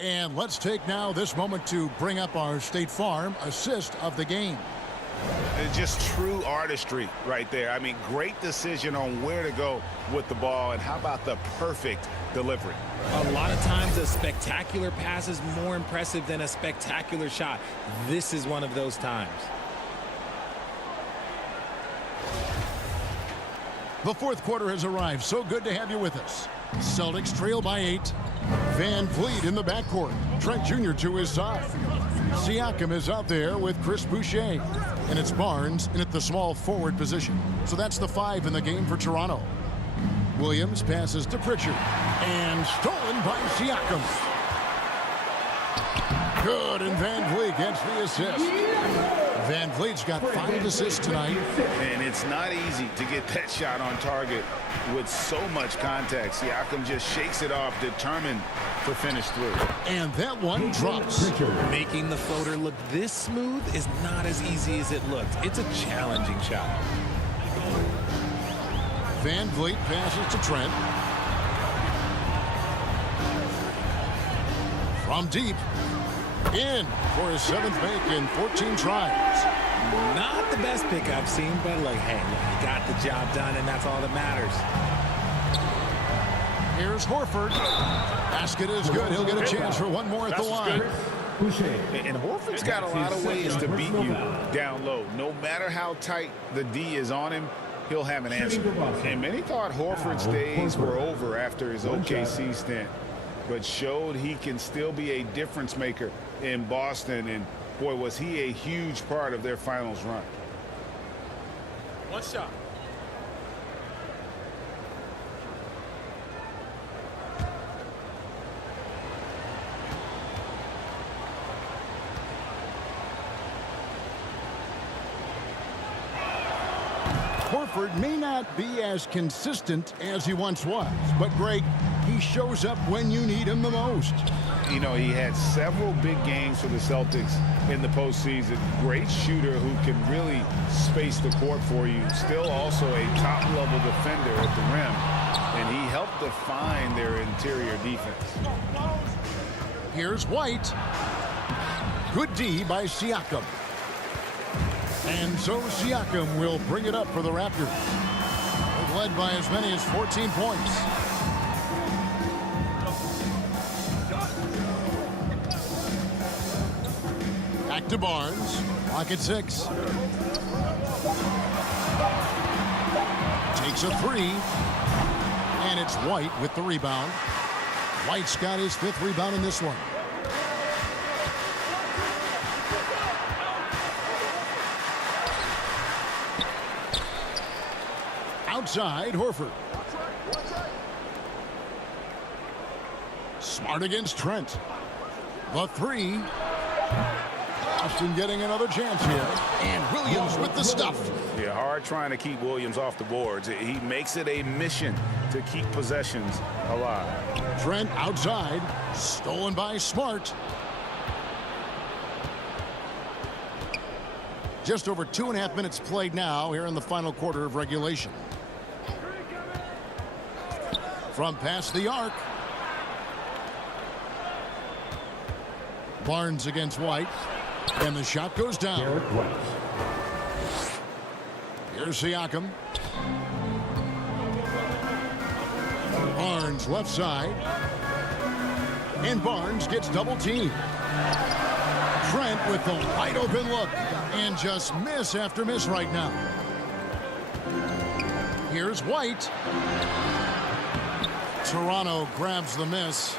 And let's take now this moment to bring up our State Farm assist of the game. It's just true artistry right there. I mean, great decision on where to go with the ball, and how about the perfect delivery? A lot of times a spectacular pass is more impressive than a spectacular shot. This is one of those times. The fourth quarter has arrived. So good to have you with us. Celtics trail by 8. Van Vliet in the backcourt. Trent Jr. to his side. Siakam is out there with Chris Boucher. And it's Barnes in at the small forward position. So that's the 5 in the game for Toronto. Williams passes to Pritchard. And stolen by Siakam. Good, and Van Vliet gets the assist. Van Vliet's got 5 assists tonight. And it's not easy to get that shot on target with so much contact. Siakam just shakes it off, determined to finish through. And that one drops. Making the floater look this smooth is not as easy as it looked. It's a challenging shot. Van Vliet passes to Trent. From deep. In for his 7th make in 14 tries. Not the best pick I've seen, but like, hey, he got the job done, and that's all that matters. Here's Horford. Basket is good. He'll get a chance for one more at the line. And Horford's got a lot of ways to beat you down low. No matter how tight the D is on him, he'll have an answer. And many thought Horford's days were over after his OKC stint, but showed he can still be a difference maker in Boston. And boy, was he a huge part of their finals run. One shot. Horford may not be as consistent as he once was, but Greg, he shows up when you need him the most. You know, he had several big games for the Celtics in the postseason. Great shooter who can really space the court for you. Still also a top-level defender at the rim, and he helped define their interior defense. Here's White. Good D by Siakam. And so Siakam will bring it up for the Raptors. They've led by as many as 14 points. Back to Barnes. Clock at 6. Takes a 3. And it's White with the rebound. White's got his 5th rebound in this one. Outside, Horford. Smart against Trent. The 3. Boston getting another chance here. And Williams with the stuff. Yeah, hard trying to keep Williams off the boards. He makes it a mission to keep possessions alive. Trent outside. Stolen by Smart. Just over 2.5 minutes played now here in the final quarter of regulation. From past the arc. Barnes against White. And the shot goes down. Here's Siakam. Barnes left side. And Barnes gets double teamed. Trent with the wide open look. And just miss after miss right now. Here's White. Toronto grabs the miss.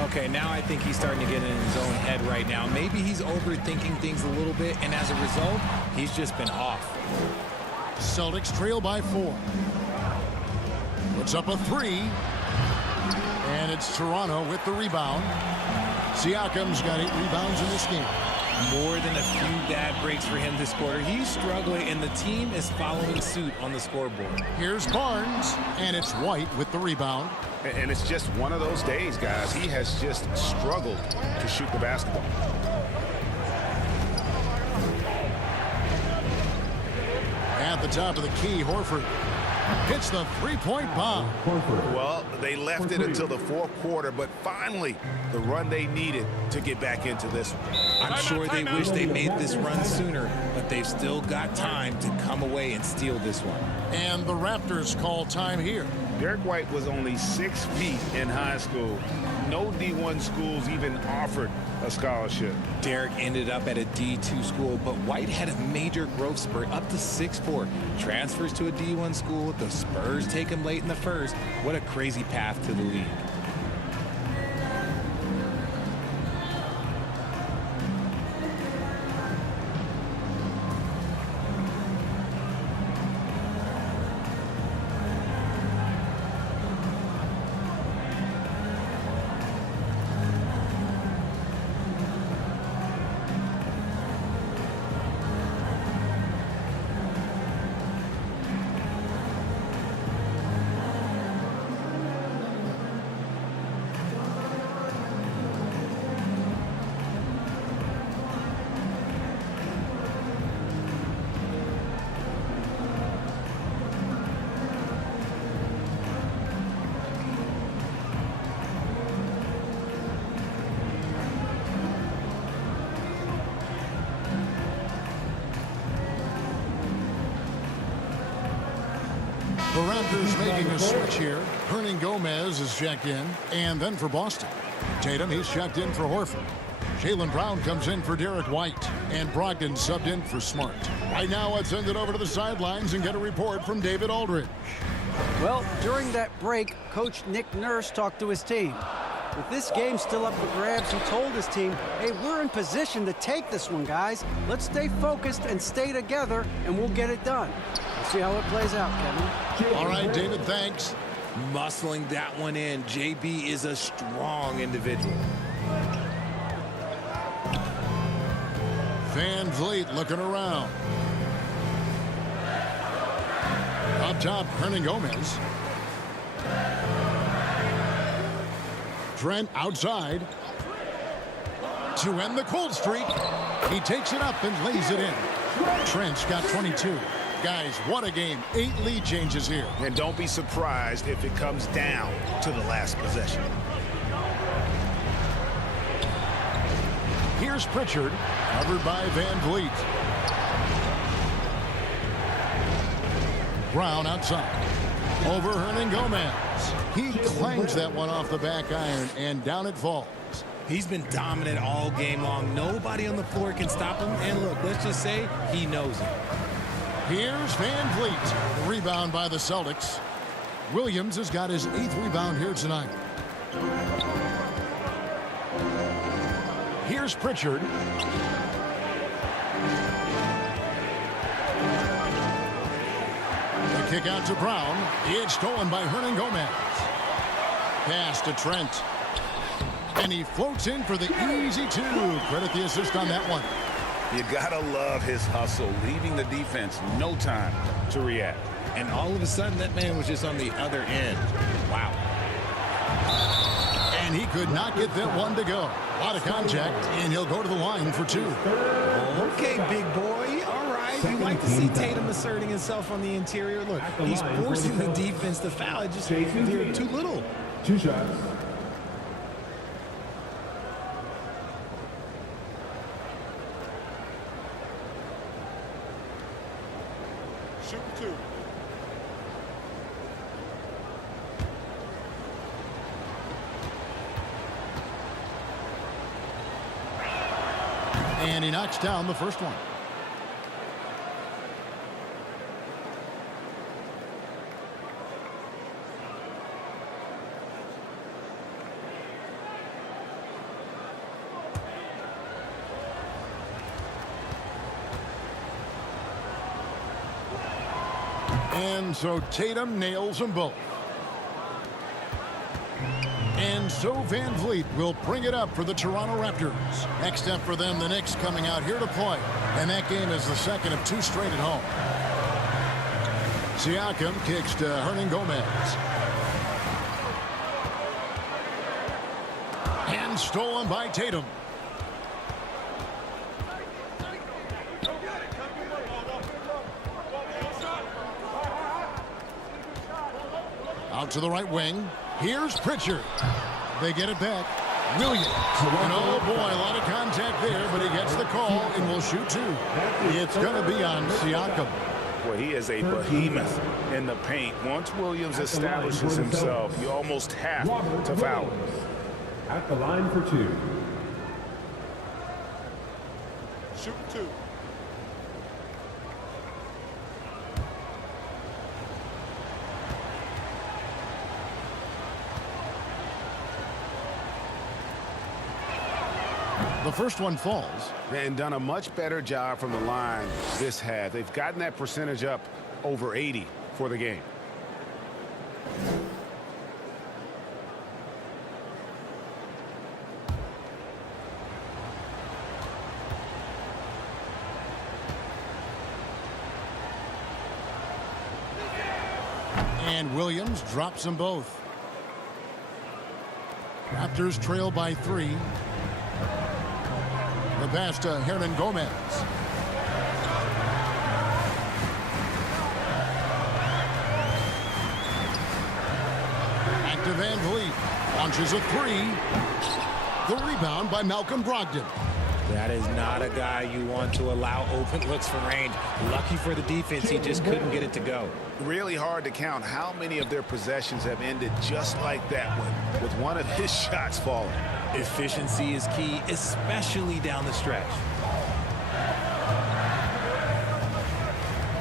Okay, now I think he's starting to get in his own head right now. Maybe he's overthinking things a little bit, and as a result, he's just been off. Celtics trail by 4. Puts up a 3. And it's Toronto with the rebound. Siakam's got 8 rebounds in this game. More than a few bad breaks for him this quarter. He's struggling, and the team is following suit on the scoreboard. Here's Barnes, and it's White with the rebound. And it's just one of those days, guys. He has just struggled to shoot the basketball. At the top of the key, Horford hits the three-point bomb. Well, they left it until the fourth quarter, but finally the run they needed to get back into this one. I'm sure they wish they made this run sooner, but they've still got time to come away and steal this one. And the Raptors call time here. Derek White was only 6 feet in high school. No D1 schools even offered a scholarship. Derek ended up at a D2 school, but White had a major growth spurt up to 6'4". Transfers to a D1 school. The Spurs take him late in the first. What a crazy path to the league. The Raptors making a switch here. Hernan Gomez is checked in. And then for Boston, Tatum, he's checked in for Horford. Jaylen Brown comes in for Derek White, and Brogdon subbed in for Smart. Right now, let's send it over to the sidelines and get a report from David Aldridge. Well, during that break, Coach Nick Nurse talked to his team. With this game still up for grabs, he told his team, hey, we're in position to take this one, guys. Let's stay focused and stay together, and we'll get it done. We'll see how it plays out, Kevin. All right, David, thanks. Muscling that one in. JB is a strong individual. Van Vliet looking around. Up top, Hernan Gomez. Trent outside. To end the cold streak. He takes it up and lays it in. Trent's got 22. Guys, what a game. 8 lead changes here. And don't be surprised if it comes down to the last possession. Here's Pritchard, covered by Van Vliet. Brown outside. Over Hernan Gomez. He clangs that one off the back iron, and down it falls. He's been dominant all game long. Nobody on the floor can stop him. And look, let's just say he knows it. Here's Van Vliet. The rebound by the Celtics. Williams has got his 8th rebound here tonight. Here's Pritchard. The kick out to Brown. It's stolen by Hernan Gomez. Pass to Trent. And he floats in for the easy 2. Credit the assist on that one. You gotta love his hustle, leaving the defense no time to react. And all of a sudden, that man was just on the other end. Wow. And he could not get that one to go. A lot of contact, and he'll go to the line for 2. Okay, big boy. All right. You like to see Tatum asserting himself on the interior. Look, he's forcing the defense to foul. It just they're too little. 2 shots. Shoot 2. And he knocks down the first one. And so Tatum nails them both. And so Van Vliet will bring it up for the Toronto Raptors. Next up for them, the Knicks coming out here to play. And that game is the second of 2 straight at home. Siakam kicks to Hernan Gomez. And stolen by Tatum. Out to the right wing. Here's Pritchard. They get it back. Williams. And oh boy, a lot of contact there, but he gets the call and will shoot 2. It's going to be on Siakam. Boy, he is a behemoth in the paint. Once Williams establishes himself, you almost have to foul him. At the line for 2. Shoot 2. The first one falls. And done a much better job from the line this half. They've gotten that percentage up over 80 for the game. And Williams drops them both. Raptors trail by 3. The pass to Hernan Gomez. Back to Van Vliet. Launches a 3. The rebound by Malcolm Brogdon. That is not a guy you want to allow open looks from range. Lucky for the defense, he just couldn't get it to go. Really hard to count how many of their possessions have ended just like that one, with one of his shots falling. Efficiency is key, especially down the stretch.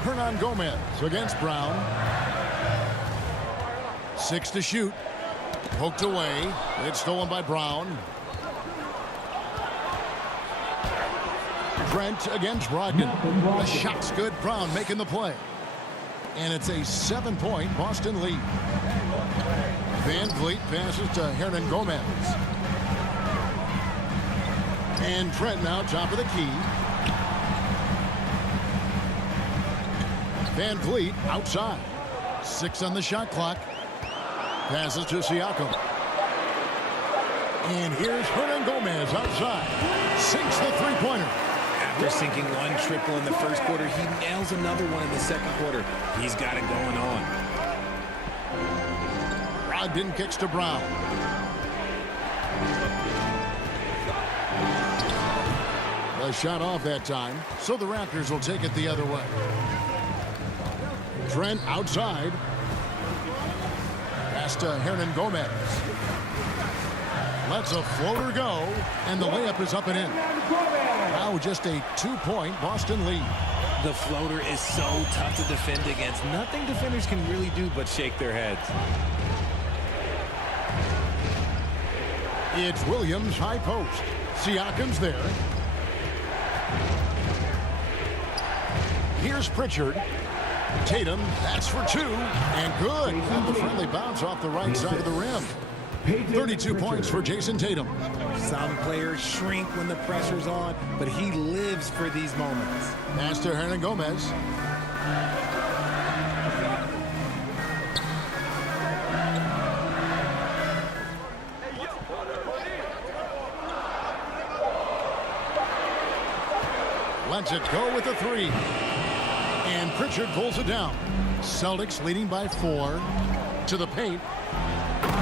Hernan Gomez against Brown. 6 to shoot. Poked away. It's stolen by Brown. Trent against Brogdon. The shot's good. Brown making the play. And it's a 7-point Boston lead. Van Vliet passes to Hernan Gomez. And Trent now top of the key. Van Vliet outside. 6 on the shot clock. Passes to Siakam. And here's Hernan Gomez outside. Sinks the three-pointer. After sinking one triple in the first quarter, he nails another one in the second quarter. He's got it going on. Brogdon kicks to Brown. A shot off that time, so the Raptors will take it the other way. Trent outside. Pass to Hernan Gomez. Lets a floater go, and the layup is up and in. Now just a 2-point Boston lead. The floater is so tough to defend against. Nothing defenders can really do but shake their heads. It's Williams high post. Siakam's there. Here's Pritchard. Tatum, that's for 2, and good. Got the friendly bounce off the right side of the rim. 32 points for Jason Tatum. Some players shrink when the pressure's on, but he lives for these moments. Pass to Hernan Gomez. Lets it go with the 3. And Pritchard pulls it down. Celtics leading by 4 to the paint.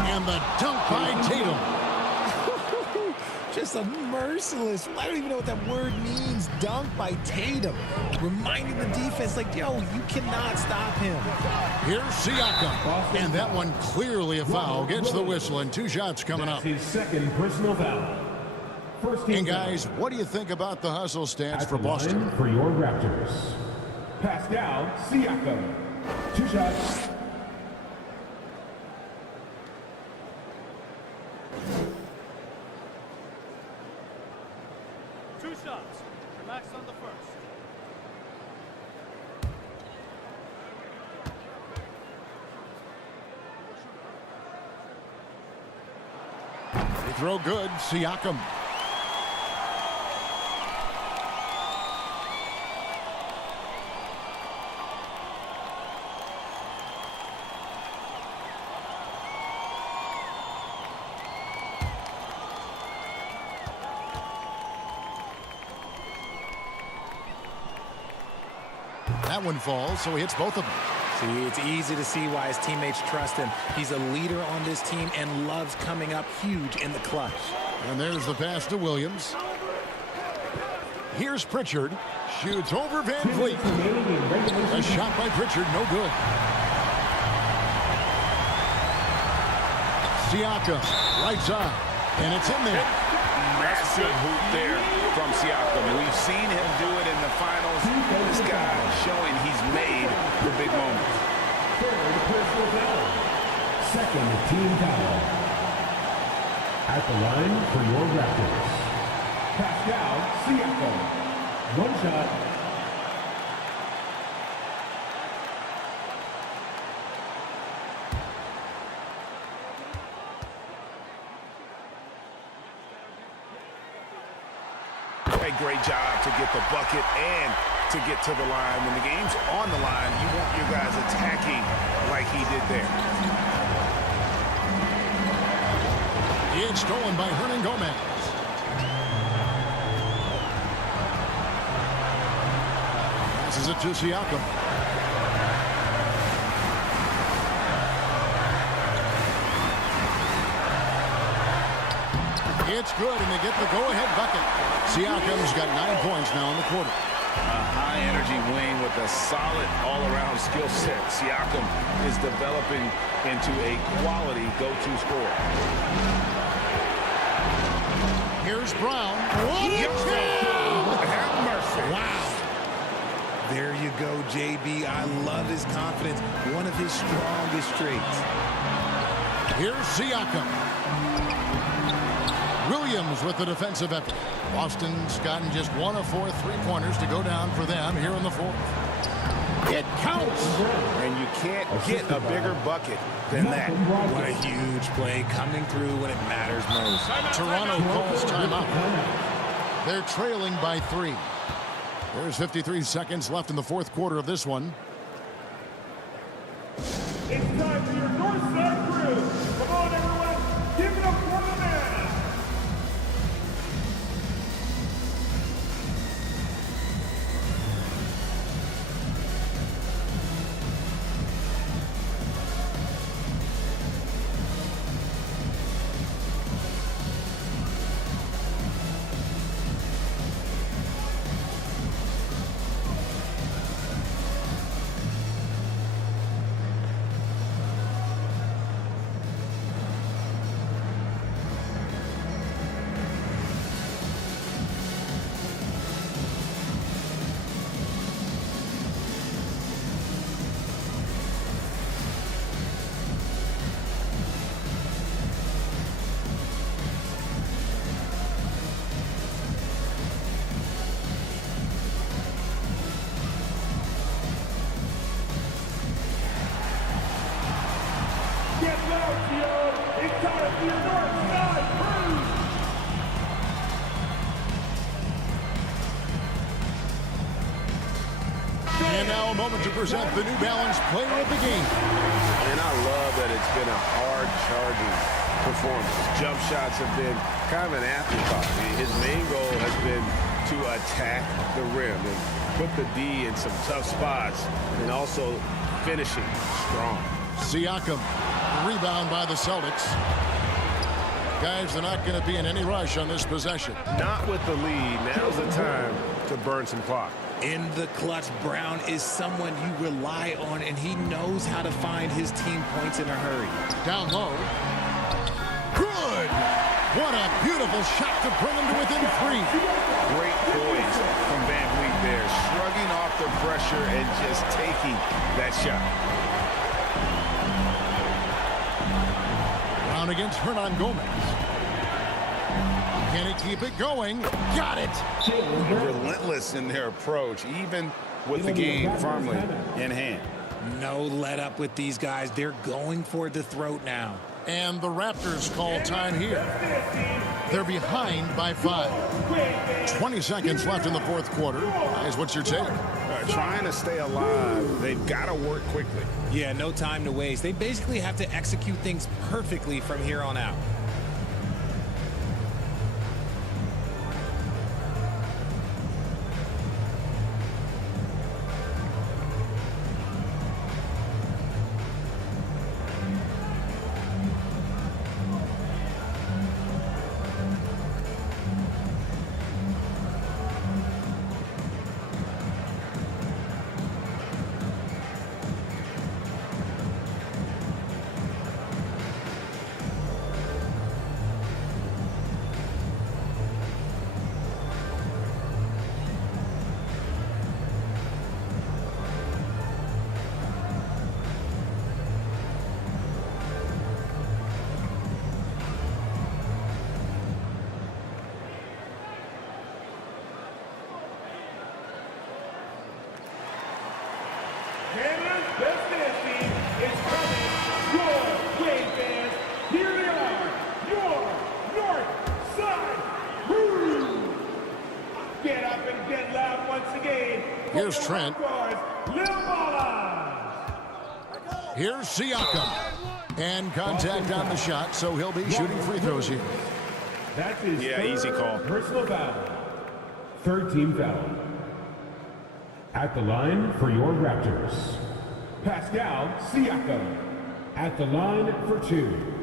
And the dunk by Tatum. Just a merciless, I don't even know what that word means, dunk by Tatum. Reminding the defense, like, yo, you cannot stop him. Here's Siakam. And that one clearly a foul. Gets the whistle, and 2 shots coming up. His second personal foul. First team And guys, what do you think about the hustle stance for Boston? for your Raptors. Pascal Siakam. 2 shots. Relax on the first. They throw good. Siakam. That one falls, so he hits both of them. See, it's easy to see why his teammates trust him. He's a leader on this team and loves coming up huge in the clutch. And there's the pass to Williams. Here's Pritchard. Shoots over Van Vliet. A shot by Pritchard, no good. Siakam, right side. And it's in there. Massive hoop there from Siakam. We've seen him do it in the finals. This guy showing he's made the big moments. Third personal foul. Second team foul. At the line for your Raptors. Pascal Siakam. 1 shot. Great job to get the bucket and to get to the line. When the game's on the line, you want your guys attacking like he did there. It's stolen by Hernan Gomez. Passes it to Siakam. It's good, and they get the go-ahead bucket. Siakam's got 9 points now in the quarter. A high-energy wing with a solid all-around skill set. Siakam is developing into a quality go-to scorer. Here's Brown. Have mercy. Wow. There you go, JB. I love his confidence. One of his strongest traits. Here's Siakam. Williams with the defensive effort. Boston's gotten just 1 of 4 3-pointers to go down for them here in the fourth. It counts. And you can't get a bigger bucket than that. What a huge play coming through when it matters most. Toronto calls timeout. They're trailing by 3. There's 53 seconds left in the fourth quarter of this one. It's time for your North Side crew. Come on, everyone. Give it up for the man. Get loud, Gio. It's time for your North Side crew. And now a moment to present the New Balance Player of the Game. And I love that it's been a hard-charging performance. Jump shots have been kind of an afterthought. His main goal has been to attack the rim and put the D in some tough spots and also finishing strong. Siakam. Rebound by the Celtics. Guys, they're not going to be in any rush on this possession. Not with the lead. Now's the time to burn some clock. In the clutch, Brown is someone you rely on, and he knows how to find his team points in a hurry. Down low. Good! What a beautiful shot to bring him to within 3. Great poise from Van Vliet there. Shrugging off the pressure and just taking that shot. Brown against Hernan Gomez. Can he keep it going? Got it! Relentless in their approach, even with the game firmly in hand. No let up with these guys. They're going for the throat now. And the Raptors call time here. They're behind by 5. 20 seconds left in the fourth quarter. Guys, what's your take? Trying to stay alive, they've got to work quickly. Yeah, no time to waste. They basically have to execute things perfectly from here on out. Canada's best dance team is coming your way, fans. Here they are, your North Side crew. Get up and get loud once again. Here's Trent. Little Ballers. Here's Siakam. And contact on the shot, so he'll be shooting free throws here. That's his Easy call. personal foul. Third team foul. At the line for your Raptors, Pascal Siakam. At the line for 2.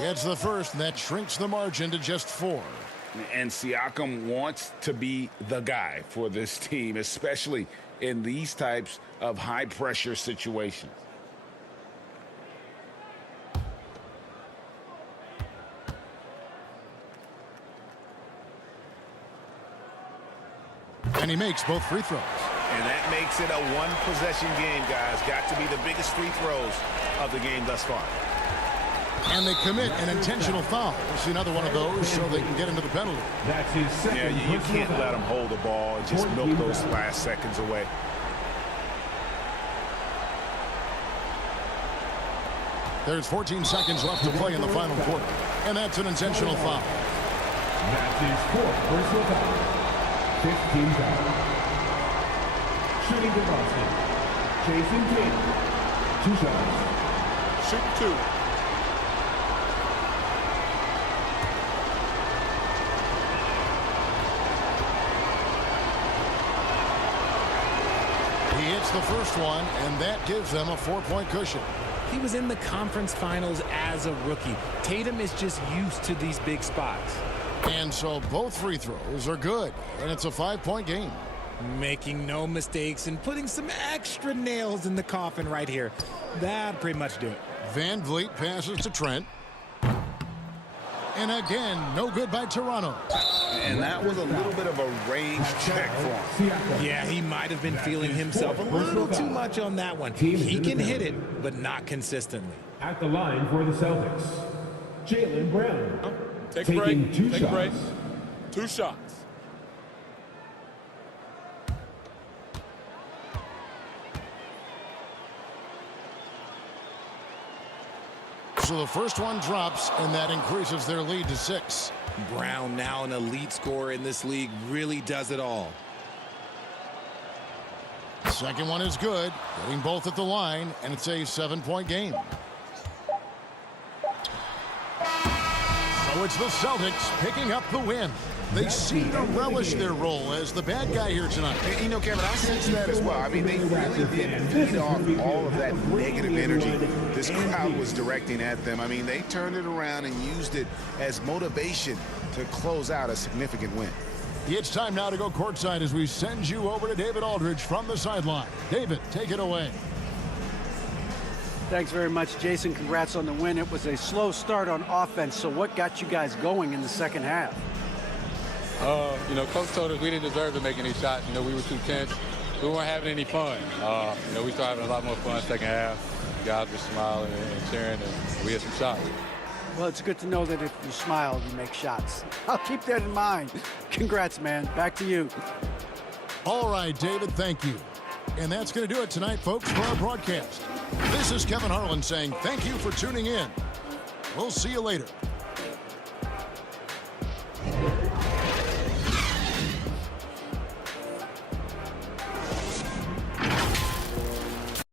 Gets the first, and that shrinks the margin to just 4. And Siakam wants to be the guy for this team, especially in these types of high-pressure situations. And he makes both free throws. And that makes it a one-possession game, guys. Got to be the biggest free throws of the game thus far. And they commit an intentional foul. We'll see another one of those so they can get into the penalty. That's his second. Yeah, you can't let them hold the ball and just milk those last seconds away. There's 14 seconds left to play in the final quarter. And that's an intentional foul. That's his 4th personal foul. 15 foul. Shooting to Boston. Jason Tatum. 2 shots. Shoot 2. He hits the first one, and that gives them a 4-point cushion. He was in the conference finals as a rookie. Tatum is just used to these big spots. And so both free throws are good, and it's a 5-point game. Making no mistakes and putting some extra nails in the coffin right here. That'd pretty much do it. Van Vliet passes to Trent. And again, no good by Toronto. And that was a little bit of a range check for him. Yeah, he might have been feeling himself a little too much on that one. He can hit it, but not consistently. At the line for the Celtics, Jaylen Brown. Take a break. Taking 2 Take a break. shots. 2 shots. So the first one drops, and that increases their lead to 6. Brown, now an elite scorer in this league, really does it all. Second one is good, getting both at the line, and it's a 7-point game. So it's the Celtics picking up the win. They seem to relish their role as the bad guy here tonight. And, you know, Kevin, I sense that as well. I mean, they really did feed off all of that negative energy this crowd was directing at them. I mean, they turned it around and used it as motivation to close out a significant win. It's time now to go courtside as we send you over to David Aldridge from the sideline. David, take it away. Thanks very much, Jason. Congrats on the win. It was a slow start on offense, so what got you guys going in the second half? You know, Coach told us we didn't deserve to make any shots. You know, we were too tense. We weren't having any fun. You know, we started having a lot more fun second half. The guys were smiling and cheering, and we had some shots. Well, it's good to know that if you smile, you make shots. I'll keep that in mind. Congrats, man. Back to you. All right, David, thank you. And that's going to do it tonight, folks, for our broadcast. This is Kevin Harlan saying thank you for tuning in. We'll see you later.